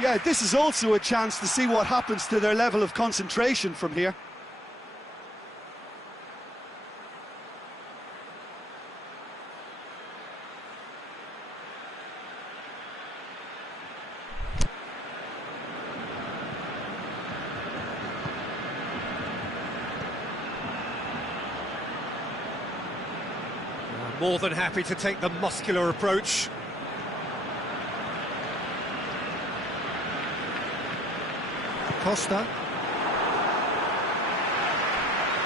Yeah, this is also a chance to see what happens to their level of concentration from here. More than happy to take the muscular approach. Costa.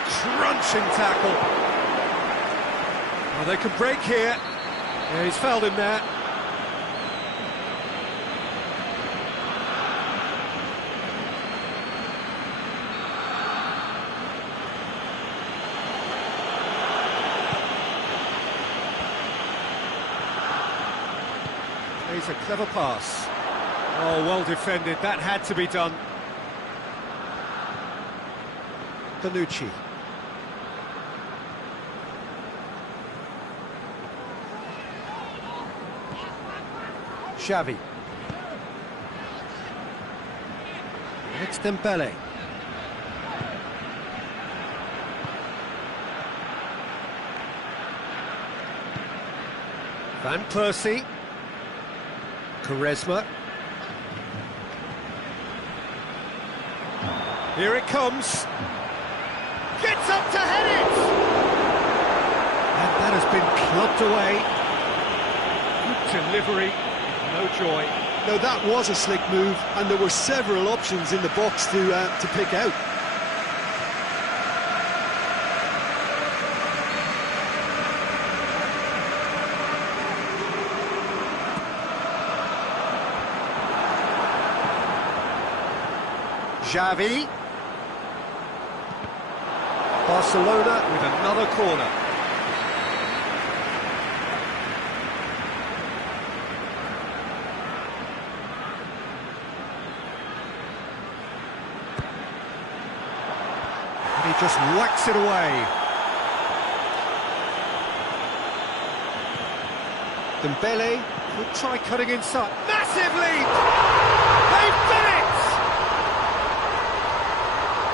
Crunching tackle. Well, they can break here. Yeah, he's fouled him there. Plays a clever pass. Oh, well defended. That had to be done. Bonucci. Xavi. It's Dembele. Van Persie. Quaresma. Here it comes. Gets up to head it! And that has been clubbed away. Good delivery, no joy. No, that was a slick move, and there were several options in the box to pick out. Xavi. Barcelona with another corner. And he just whacks it away. Dembele will try cutting inside. Massive leap! They've done it!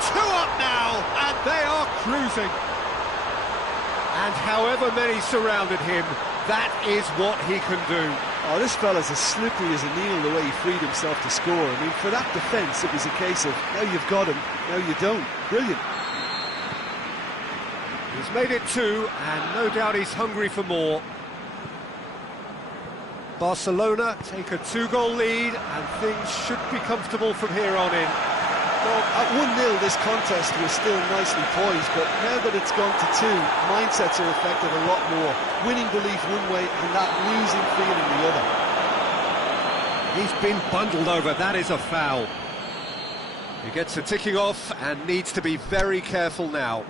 2 up now, and they are cruising. And however many surrounded him, that is what he can do. Oh, this fella's as slippery as a needle the way he freed himself to score. I mean, for that defence, it was a case of, now you've got him, now you don't. Brilliant. He's made it 2, and no doubt he's hungry for more. Barcelona take a 2-goal lead, and things should be comfortable from here on in. Well, at 1-0 this contest was still nicely poised, but now that it's gone to 2, mindsets are affected a lot more. Winning belief one way and that losing feeling the other. He's been bundled over, that is a foul. He gets a ticking off and needs to be very careful now.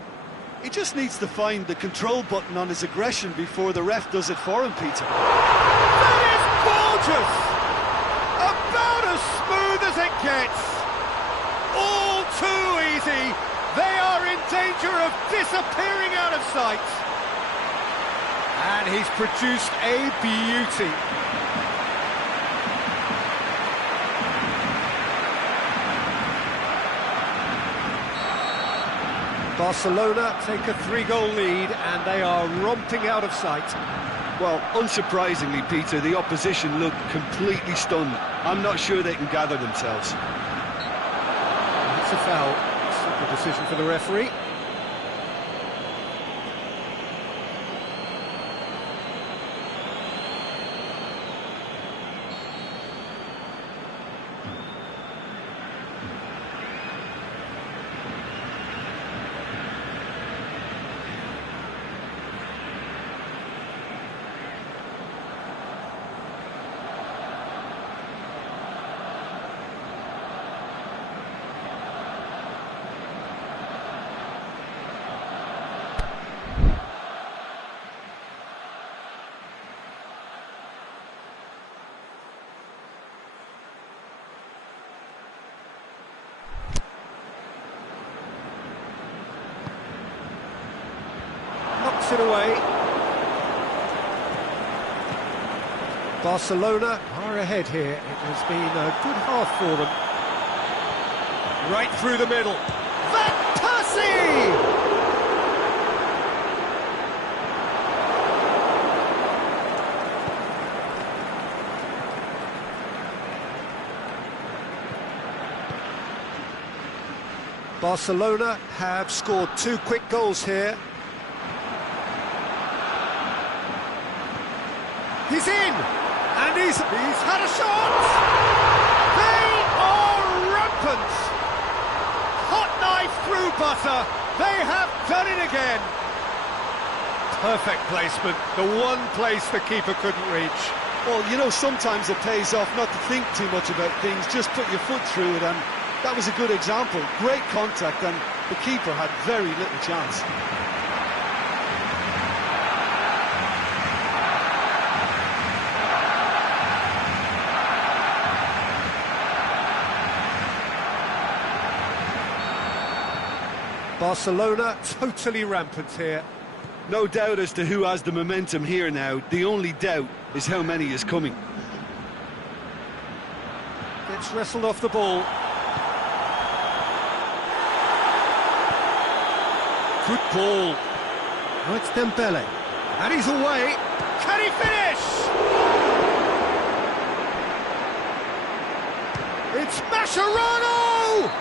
He just needs to find the control button on his aggression before the ref does it for him, Peter. That is gorgeous! About as smooth as it gets. All too easy. They are in danger of disappearing out of sight. And he's produced a beauty. Barcelona take a 3-goal lead and they are romping out of sight. Well, unsurprisingly, Peter, the opposition look completely stunned. I'm not sure they can gather themselves. It's a foul. Simple decision for the referee. Knocks it away. Barcelona are ahead here. It has been a good half for them. Right through the middle. Van Persie! Barcelona have scored 2 quick goals here. He's in! And he's had a shot! They are rampant! Hot knife through butter. They have done it again. Perfect placement. The one place the keeper couldn't reach. Well, you know, sometimes it pays off not to think too much about things, just put your foot through it, and that was a good example. Great contact, and the keeper had very little chance. Barcelona totally rampant here. No doubt as to who has the momentum here now. The only doubt is how many is coming. Gets wrestled off the ball. Good ball. Oh, it's Dembele. And he's away. Can he finish? It's Mascherano!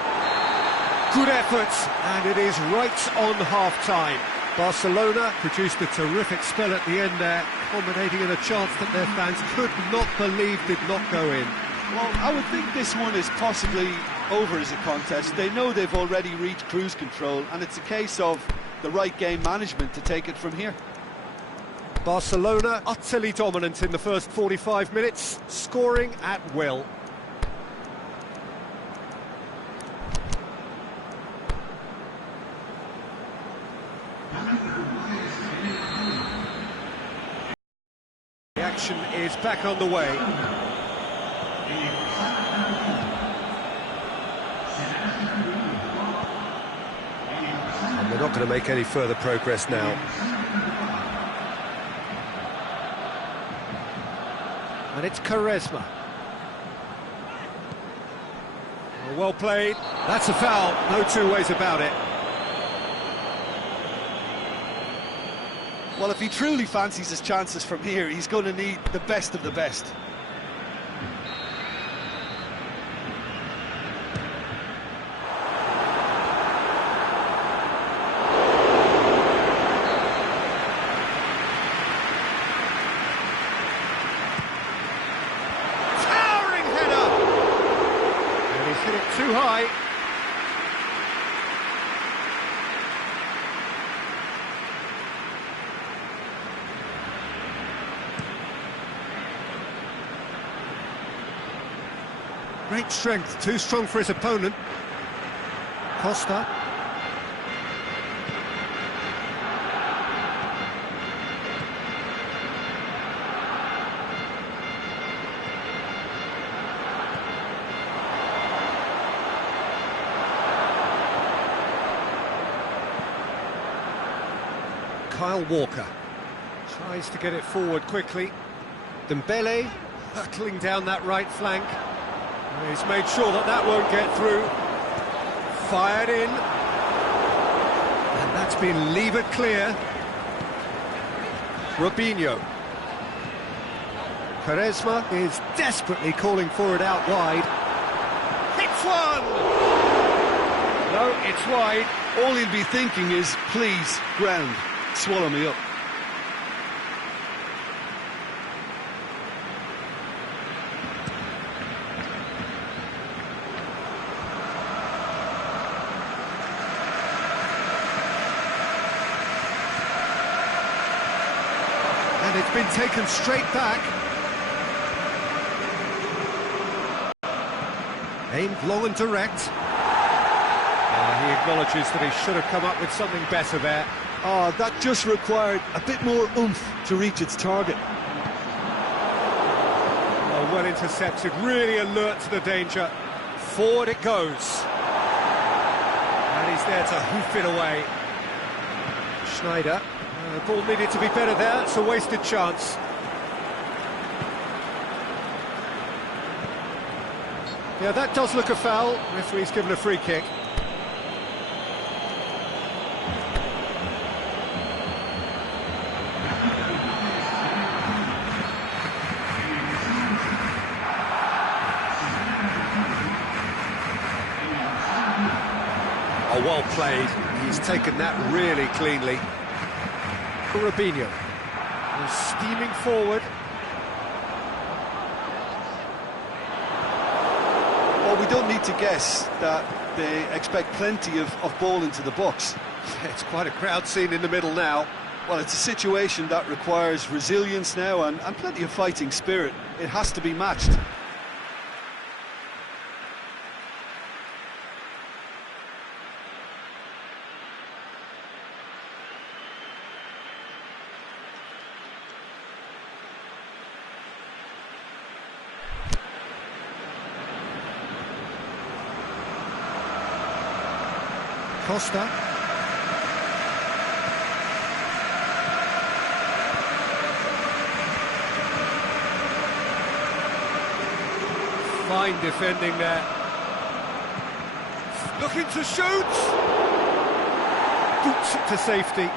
Good effort, and it is right on half-time. Barcelona produced a terrific spell at the end there, culminating in a chance that their fans could not believe did not go in. Well, I would think this one is possibly over as a contest. They know they've already reached cruise control, and it's a case of the right game management to take it from here. Barcelona utterly dominant in the first 45 minutes, scoring at will. The action is back on the way. And they're not going to make any further progress now. And it's Quaresma. Well played. That's a foul, no two ways about it. Well, if he truly fancies his chances from here, he's going to need the best of the best. Towering header! And he's hit it too high. Great strength, too strong for his opponent. Costa. Kyle Walker tries to get it forward quickly. Dembele hurtling down that right flank. He's made sure that that won't get through. Fired in. And that's been levered clear. Robinho. Quaresma is desperately calling for it out wide. Hits one! No, it's wide. All he'll be thinking is, please, ground, swallow me up. And it's been taken straight back. Aimed low and direct. He acknowledges that he should have come up with something better there. Oh, that just required a bit more oomph to reach its target. Oh, well intercepted, really alert to the danger. Forward it goes. And he's there to hoof it away. Schneider. The ball needed to be better there, it's a wasted chance. Yeah, that does look a foul. Referee's given a free kick. Oh, well played. He's taken that really cleanly. Robinho. He's steaming forward. Well, we don't need to guess that they expect plenty of ball into the box. It's quite a crowd scene in the middle now. Well, it's a situation that requires resilience now and plenty of fighting spirit. It has to be matched. Costa. Fine defending there. Looking to shoot! Boots it to safety.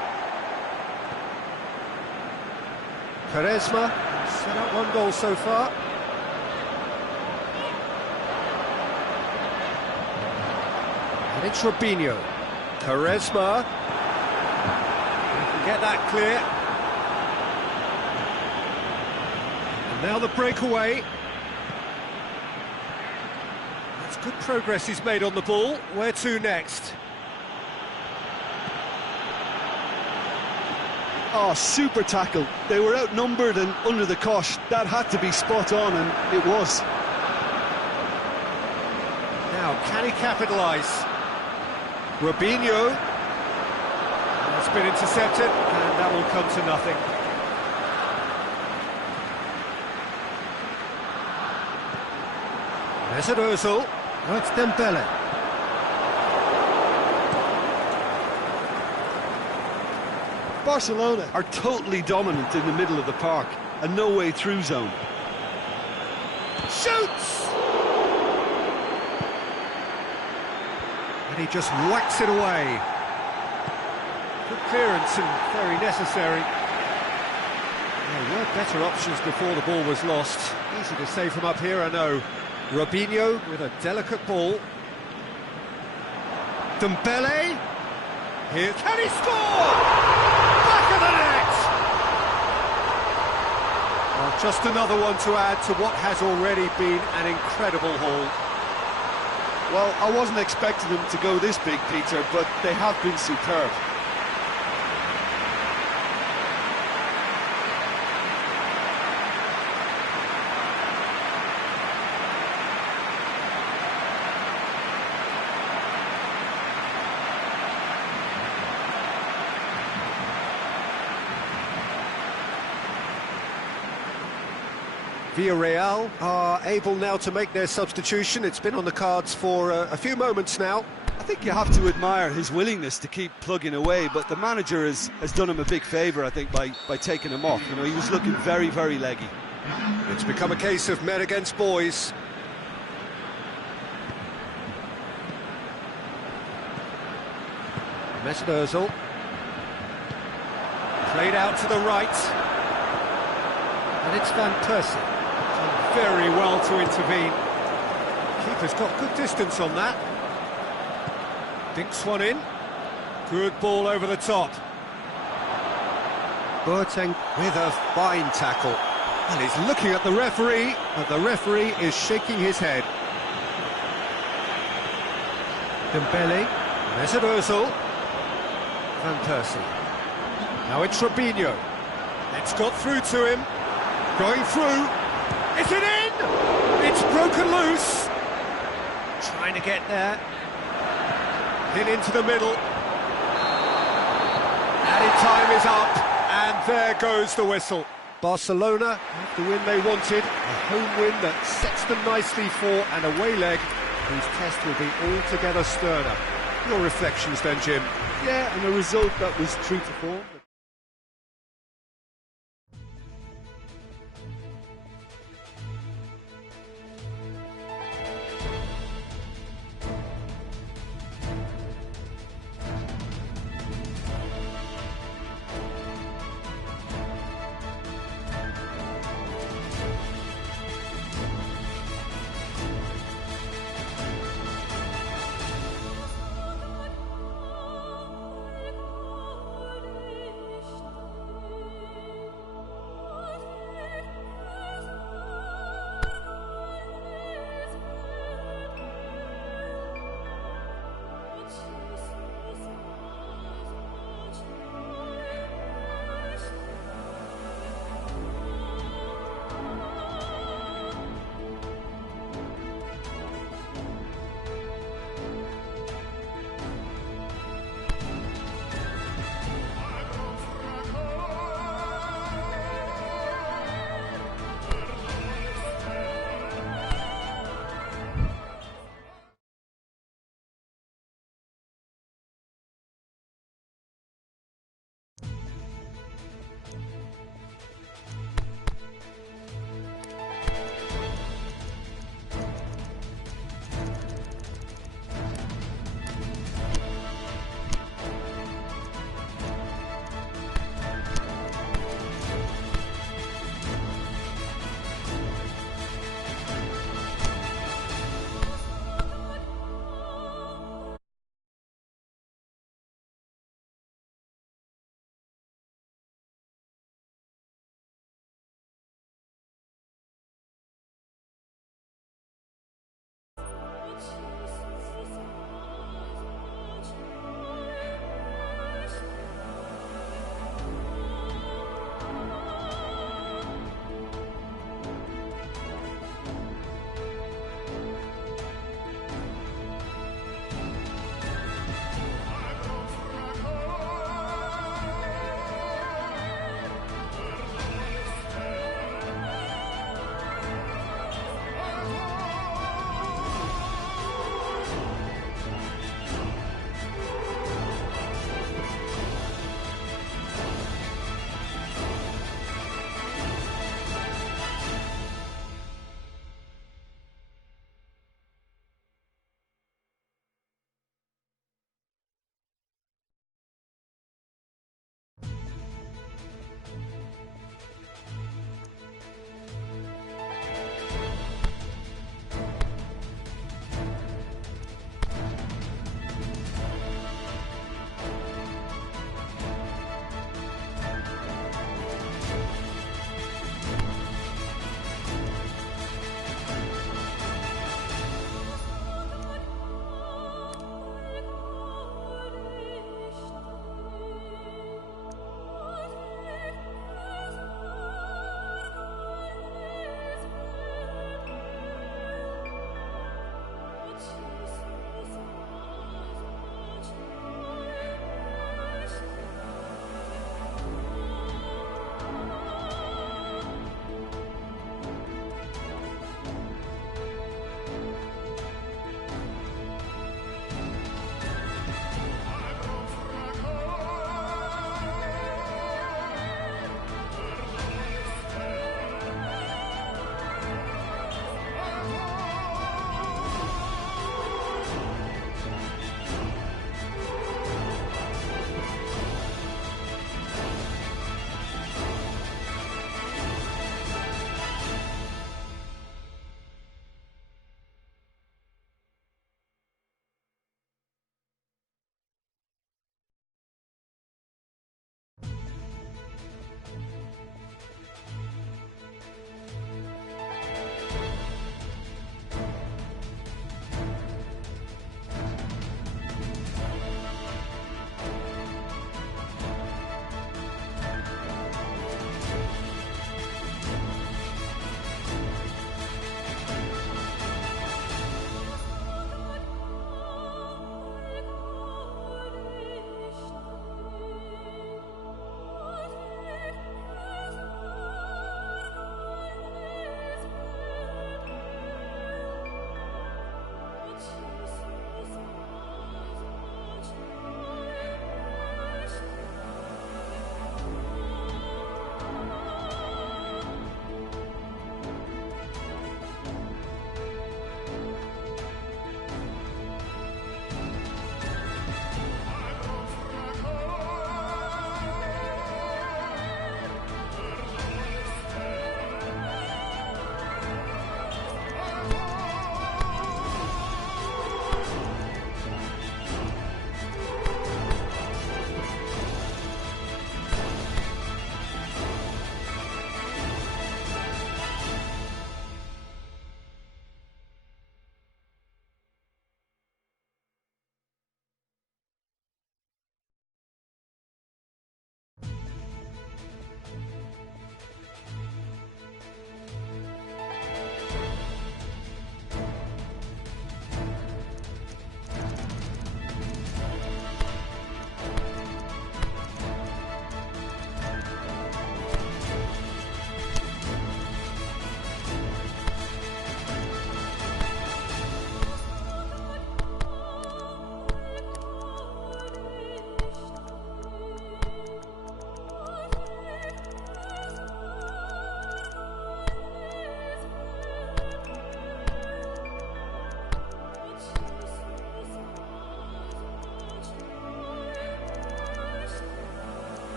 Quaresma set up one goal so far. And it's Robinho. Quaresma. Get that clear. And now the breakaway. That's good progress he's made on the ball. Where to next? Oh, super tackle. They were outnumbered and under the cosh. That had to be spot on, and it was. Now, can he capitalise? Robinho. It's been intercepted, and that will come to nothing. There's an Ozil. Oh, it's Dembele. Barcelona are totally dominant in the middle of the park, a no-way through zone. Shoots! And he just whacks it away. Good clearance and very necessary. There were better options before the ball was lost. Easy to save from up here, I know. Robinho with a delicate ball. Dembele. Here, can he score? Back of the net! Well, just another one to add to what has already been an incredible haul. Well, I wasn't expecting them to go this big, Peter, but they have been superb. Villarreal are able now to make their substitution. It's been on the cards for a few moments now. I think you have to admire his willingness to keep plugging away, but the manager has done him a big favour, I think, by taking him off. You know, he was looking very, very leggy. It's become a case of men against boys. Mesut Ozil. Played out to the right. And it's Van Persie. Done very well to intervene. Keeper's got good distance on that. Dinks one in. Good ball over the top. Boateng with a fine tackle. And he's looking at the referee, and the referee is shaking his head. Dembele, Mesut Ozil, Van Persie. Now it's Robinho. It's got through to him. Going through. Is it in? It's broken loose. Trying to get there. Hit into the middle. Added time is up, and there goes the whistle. Barcelona have the win they wanted, a home win that sets them nicely for an away leg whose test will be altogether sterner. Your reflections then, Jim? Yeah, and a result that was true to form.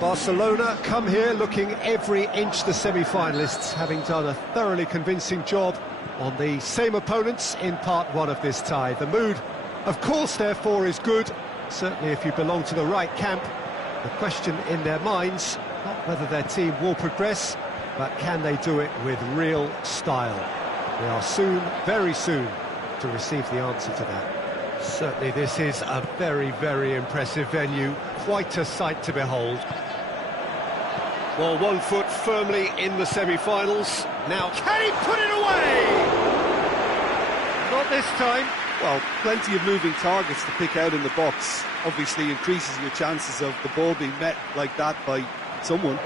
Barcelona come here looking every inch the semi-finalists, having done a thoroughly convincing job on the same opponents in part one of this tie. The mood, of course, therefore, is good, certainly if you belong to the right camp. The question in their minds, not whether their team will progress, but can they do it with real style? We are soon, very soon, to receive the answer to that. Certainly this is a very, very impressive venue, quite a sight to behold. Well, 1 foot firmly in the semi-finals. Now, can he put it away? Not this time. Well, plenty of moving targets to pick out in the box. Obviously increases your chances of the ball being met like that by someone.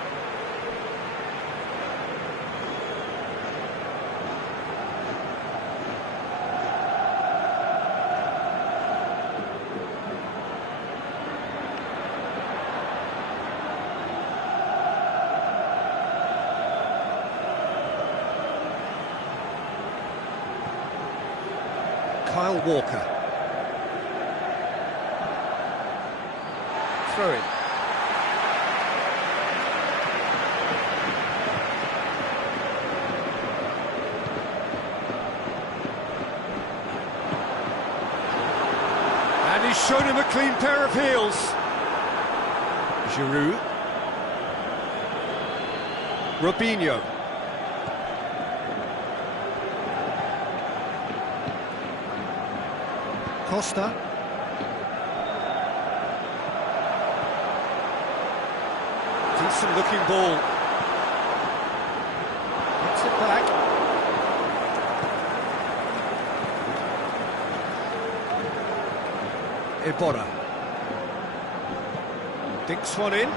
Kyle Walker. Throw in. And he's shown him a clean pair of heels. Giroud. Robinho. Costa. Decent looking ball. Gets it back. Iborra. Dinks one in.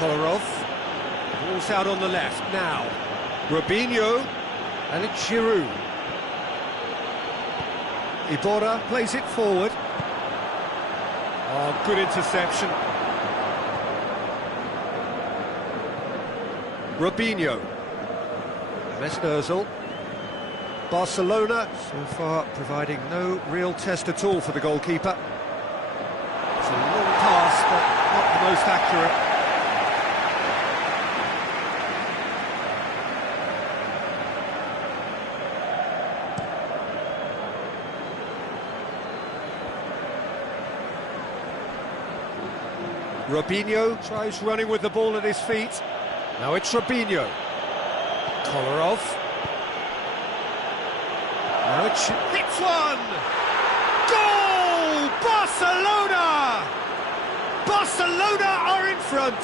Kolarov, ball's out on the left now. Robinho, and it's Giroud. Iborra plays it forward. Oh, good interception. Robinho. Mesut Ozil. Barcelona, so far, providing no real test at all for the goalkeeper. It's a long pass, but not the most accurate. Robinho tries running with the ball at his feet. Now it's Robinho. Kolarov. Now it's... hits one! Goal! Barcelona! Barcelona are in front!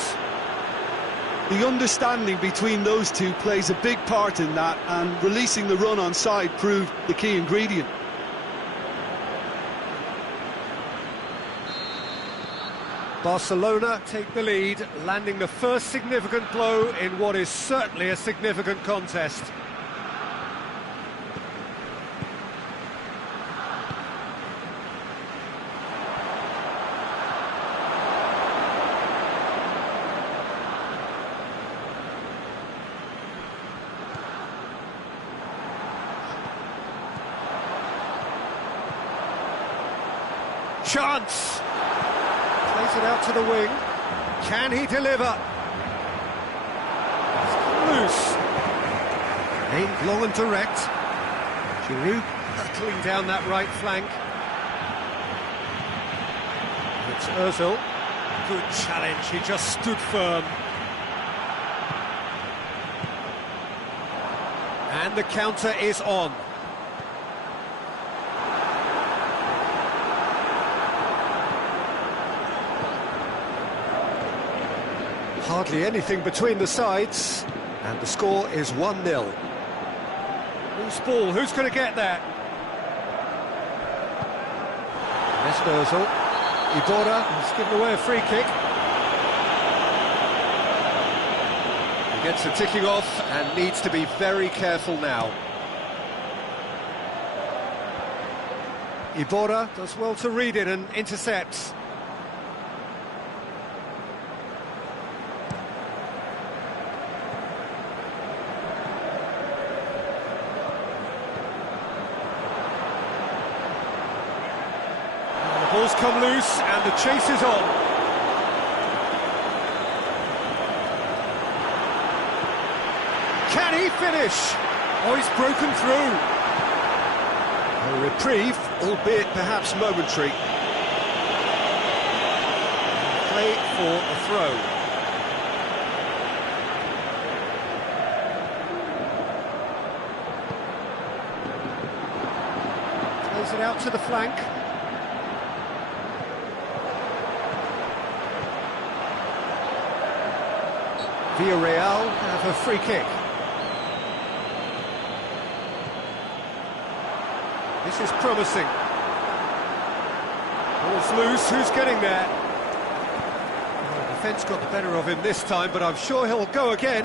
The understanding between those two plays a big part in that, and releasing the run on side proved the key ingredient. Barcelona take the lead, landing the first significant blow in what is certainly a significant contest. Chance! Plays it out to the wing. Can he deliver? It's come loose. Aimed long and direct. Giroud battling down that right flank. It's Ozil. Good challenge, he just stood firm. And the counter is on. Hardly anything between the sides, and the score is 1-0. Loose ball, who's going to get that? Mesut Ozil. Iborra has given away a free kick. He gets the ticking off and needs to be very careful now. Iborra does well to read it and intercepts. Ball's come loose and the chase is on. Can he finish? Oh, he's broken through. A reprieve, albeit perhaps momentary. Play for a throw. Plays it out to the flank. Villarreal have a free kick. This is promising. Ball's loose, who's getting there? Well, the defence got the better of him this time, but I'm sure he'll go again.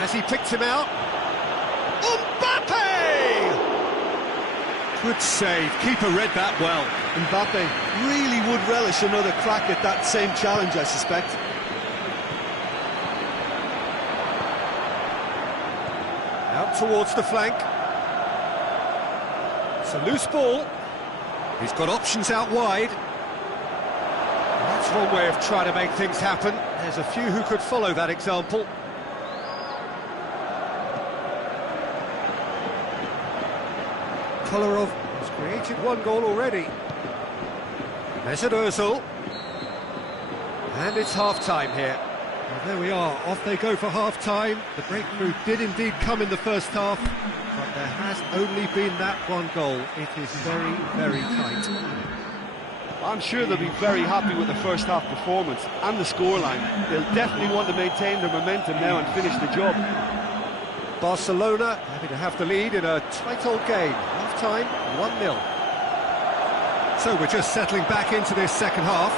Has he picked him out? Mbappe! Good save, keeper read that well. Mbappe really would relish another crack at that same challenge, I suspect. Out towards the flank. It's a loose ball. He's got options out wide. That's one way of trying to make things happen. There's a few who could follow that example. Kolarov has created one goal already. Mesut Ozil. And it's half-time here. Well, there we are, off they go for half-time. The breakthrough did indeed come in the first half, but there has only been that one goal. It is very, very tight. I'm sure they'll be very happy with the first half performance and the scoreline. They'll definitely want to maintain their momentum now and finish the job. Barcelona happy to have the lead in a tight old game. Half-time, 1-0. So we're just settling back into this second half.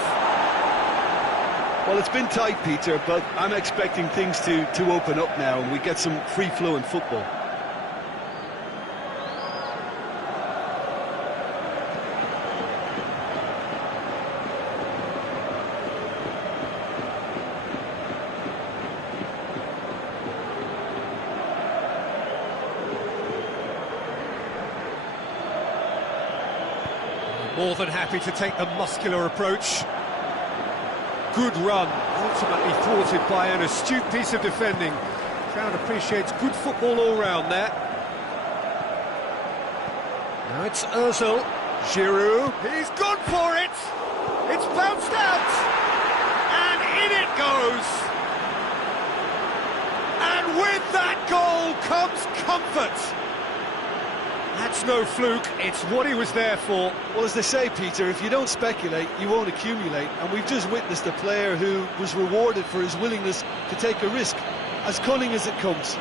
Well, it's been tight, Peter, but I'm expecting things to open up now and we get some free-flowing football. More than happy to take the muscular approach. Good run, ultimately thwarted by an astute piece of defending. Crowd appreciates good football all round there. Now it's Ozil. Giroud. He's gone for it! It's bounced out! And in it goes! And with that goal comes comfort! That's no fluke, it's what he was there for. Well, as they say, Peter, if you don't speculate, you won't accumulate. And we've just witnessed a player who was rewarded for his willingness to take a risk, as cunning as it comes.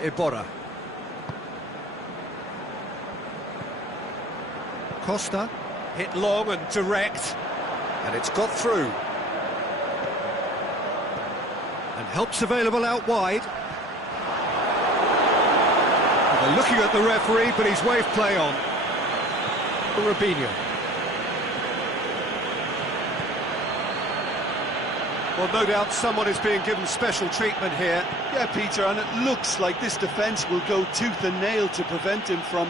Iborra. Costa, hit long and direct, and it's got through. And help's available out wide. Well, they're looking at the referee, but he's waved play on. Robinho. Well, no doubt someone is being given special treatment here. Yeah, Peter, and it looks like this defence will go tooth and nail to prevent him from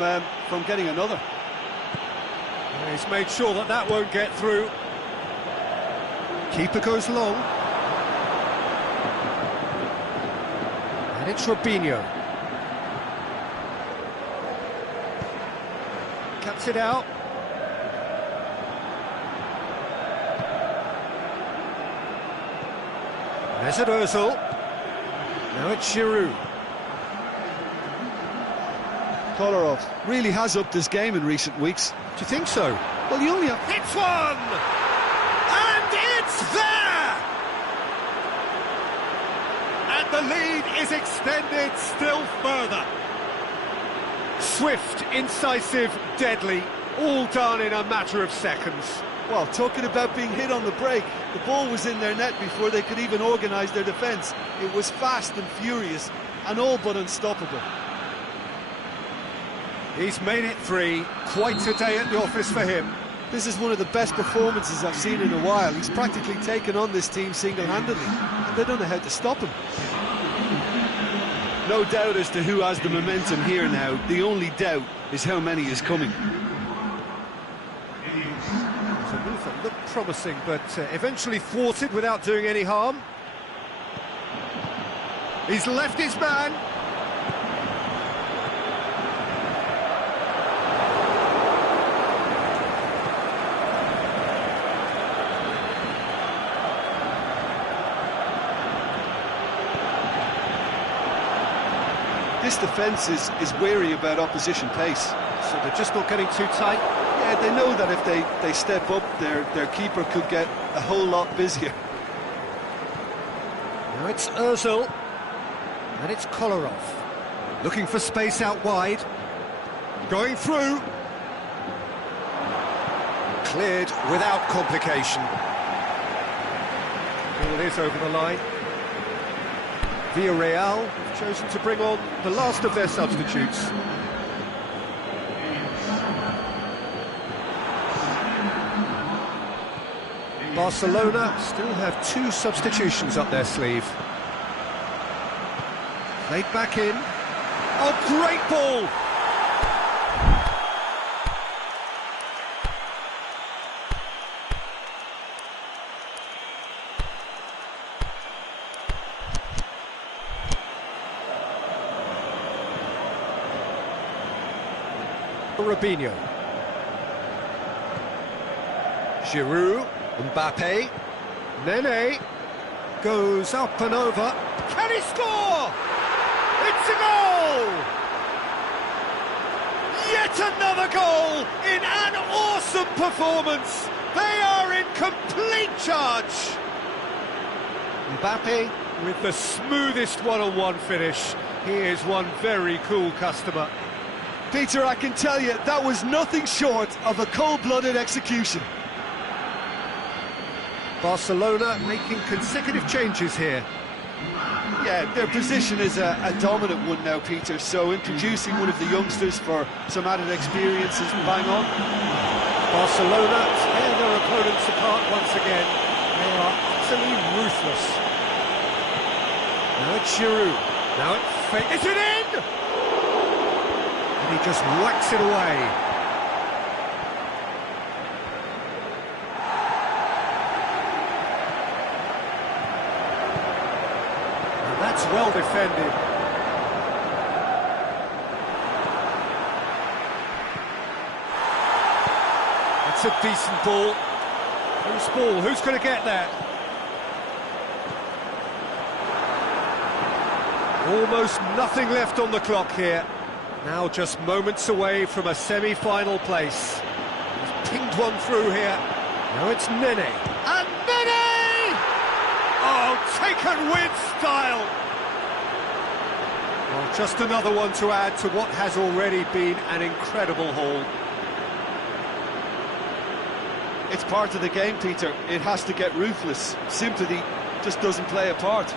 getting another. He's made sure that that won't get through. Keeper goes long. And it's Robinho. Cuts it out. Mesut Ozil. Now it's Giroud. Kolarov really has upped his game in recent weeks. Do you think so? Well, you only have... It's one! And it's there! And the lead is extended still further. Swift, incisive, deadly, all done in a matter of seconds. Well, talking about being hit on the break, the ball was in their net before they could even organise their defence. It was fast and furious and all but unstoppable. He's made it 3. Quite a day at the office for him. This is one of the best performances I've seen in a while. He's practically taken on this team single-handedly, and they don't know how to stop him. No doubt as to who has the momentum here now. The only doubt is how many is coming. It's a move that looked promising, but eventually thwarted without doing any harm. He's left his man. This defence is wary about opposition pace. So they're just not getting too tight. Yeah, they know that if they step up, their keeper could get a whole lot busier. Now it's Ozil. And it's Kolarov. Looking for space out wide. Going through. Cleared without complication. Ball is over the line. Villarreal have chosen to bring on the last of their substitutes. Barcelona still have 2 substitutions up their sleeve. Played back in. Oh, great ball! Robinho. Giroud, Mbappe, Nene, goes up and over. Can he score? It's a goal! Yet another goal in an awesome performance. They are in complete charge. Mbappe with the smoothest one-on-one finish. He is one very cool customer. Peter, I can tell you, that was nothing short of a cold-blooded execution. Barcelona making consecutive changes here. Yeah, their position is a dominant one now, Peter, so introducing one of the youngsters for some added experience is bang on. Barcelona tear their opponents apart once again. They are utterly ruthless. Now it's Giroud. Now it's fake. Is it in? And he just whacks it away. And that's well defended. It's a decent ball. Loose ball. Who's going to get that? Almost nothing left on the clock here. Now just moments away from a semi-final place. He's pinged one through here. Now it's Nene. And Nene! Oh, taken with style! Well, just another one to add to what has already been an incredible haul. It's part of the game, Peter. It has to get ruthless. Sympathy just doesn't play a part.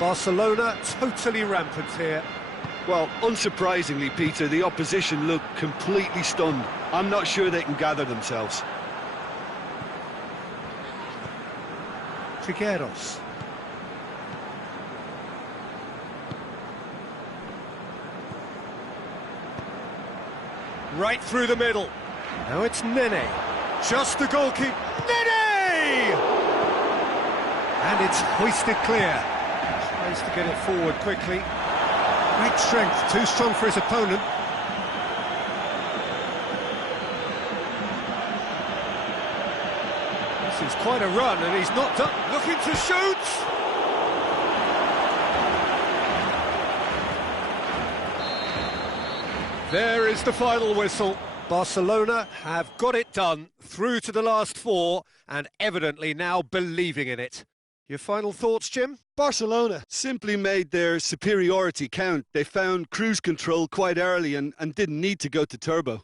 Barcelona totally rampant here. Well, unsurprisingly, Peter, the opposition look completely stunned. I'm not sure they can gather themselves. Trigueros. Right through the middle. Now it's Nene. Just the goalkeeper. Nene! And it's hoisted clear. Tries to get it forward quickly. Great strength, too strong for his opponent. This is quite a run, and he's not done. Looking to shoot! There is the final whistle. Barcelona have got it done, through to the last 4, and evidently now believing in it. Your final thoughts, Jim? Barcelona simply made their superiority count. They found cruise control quite early and didn't need to go to turbo.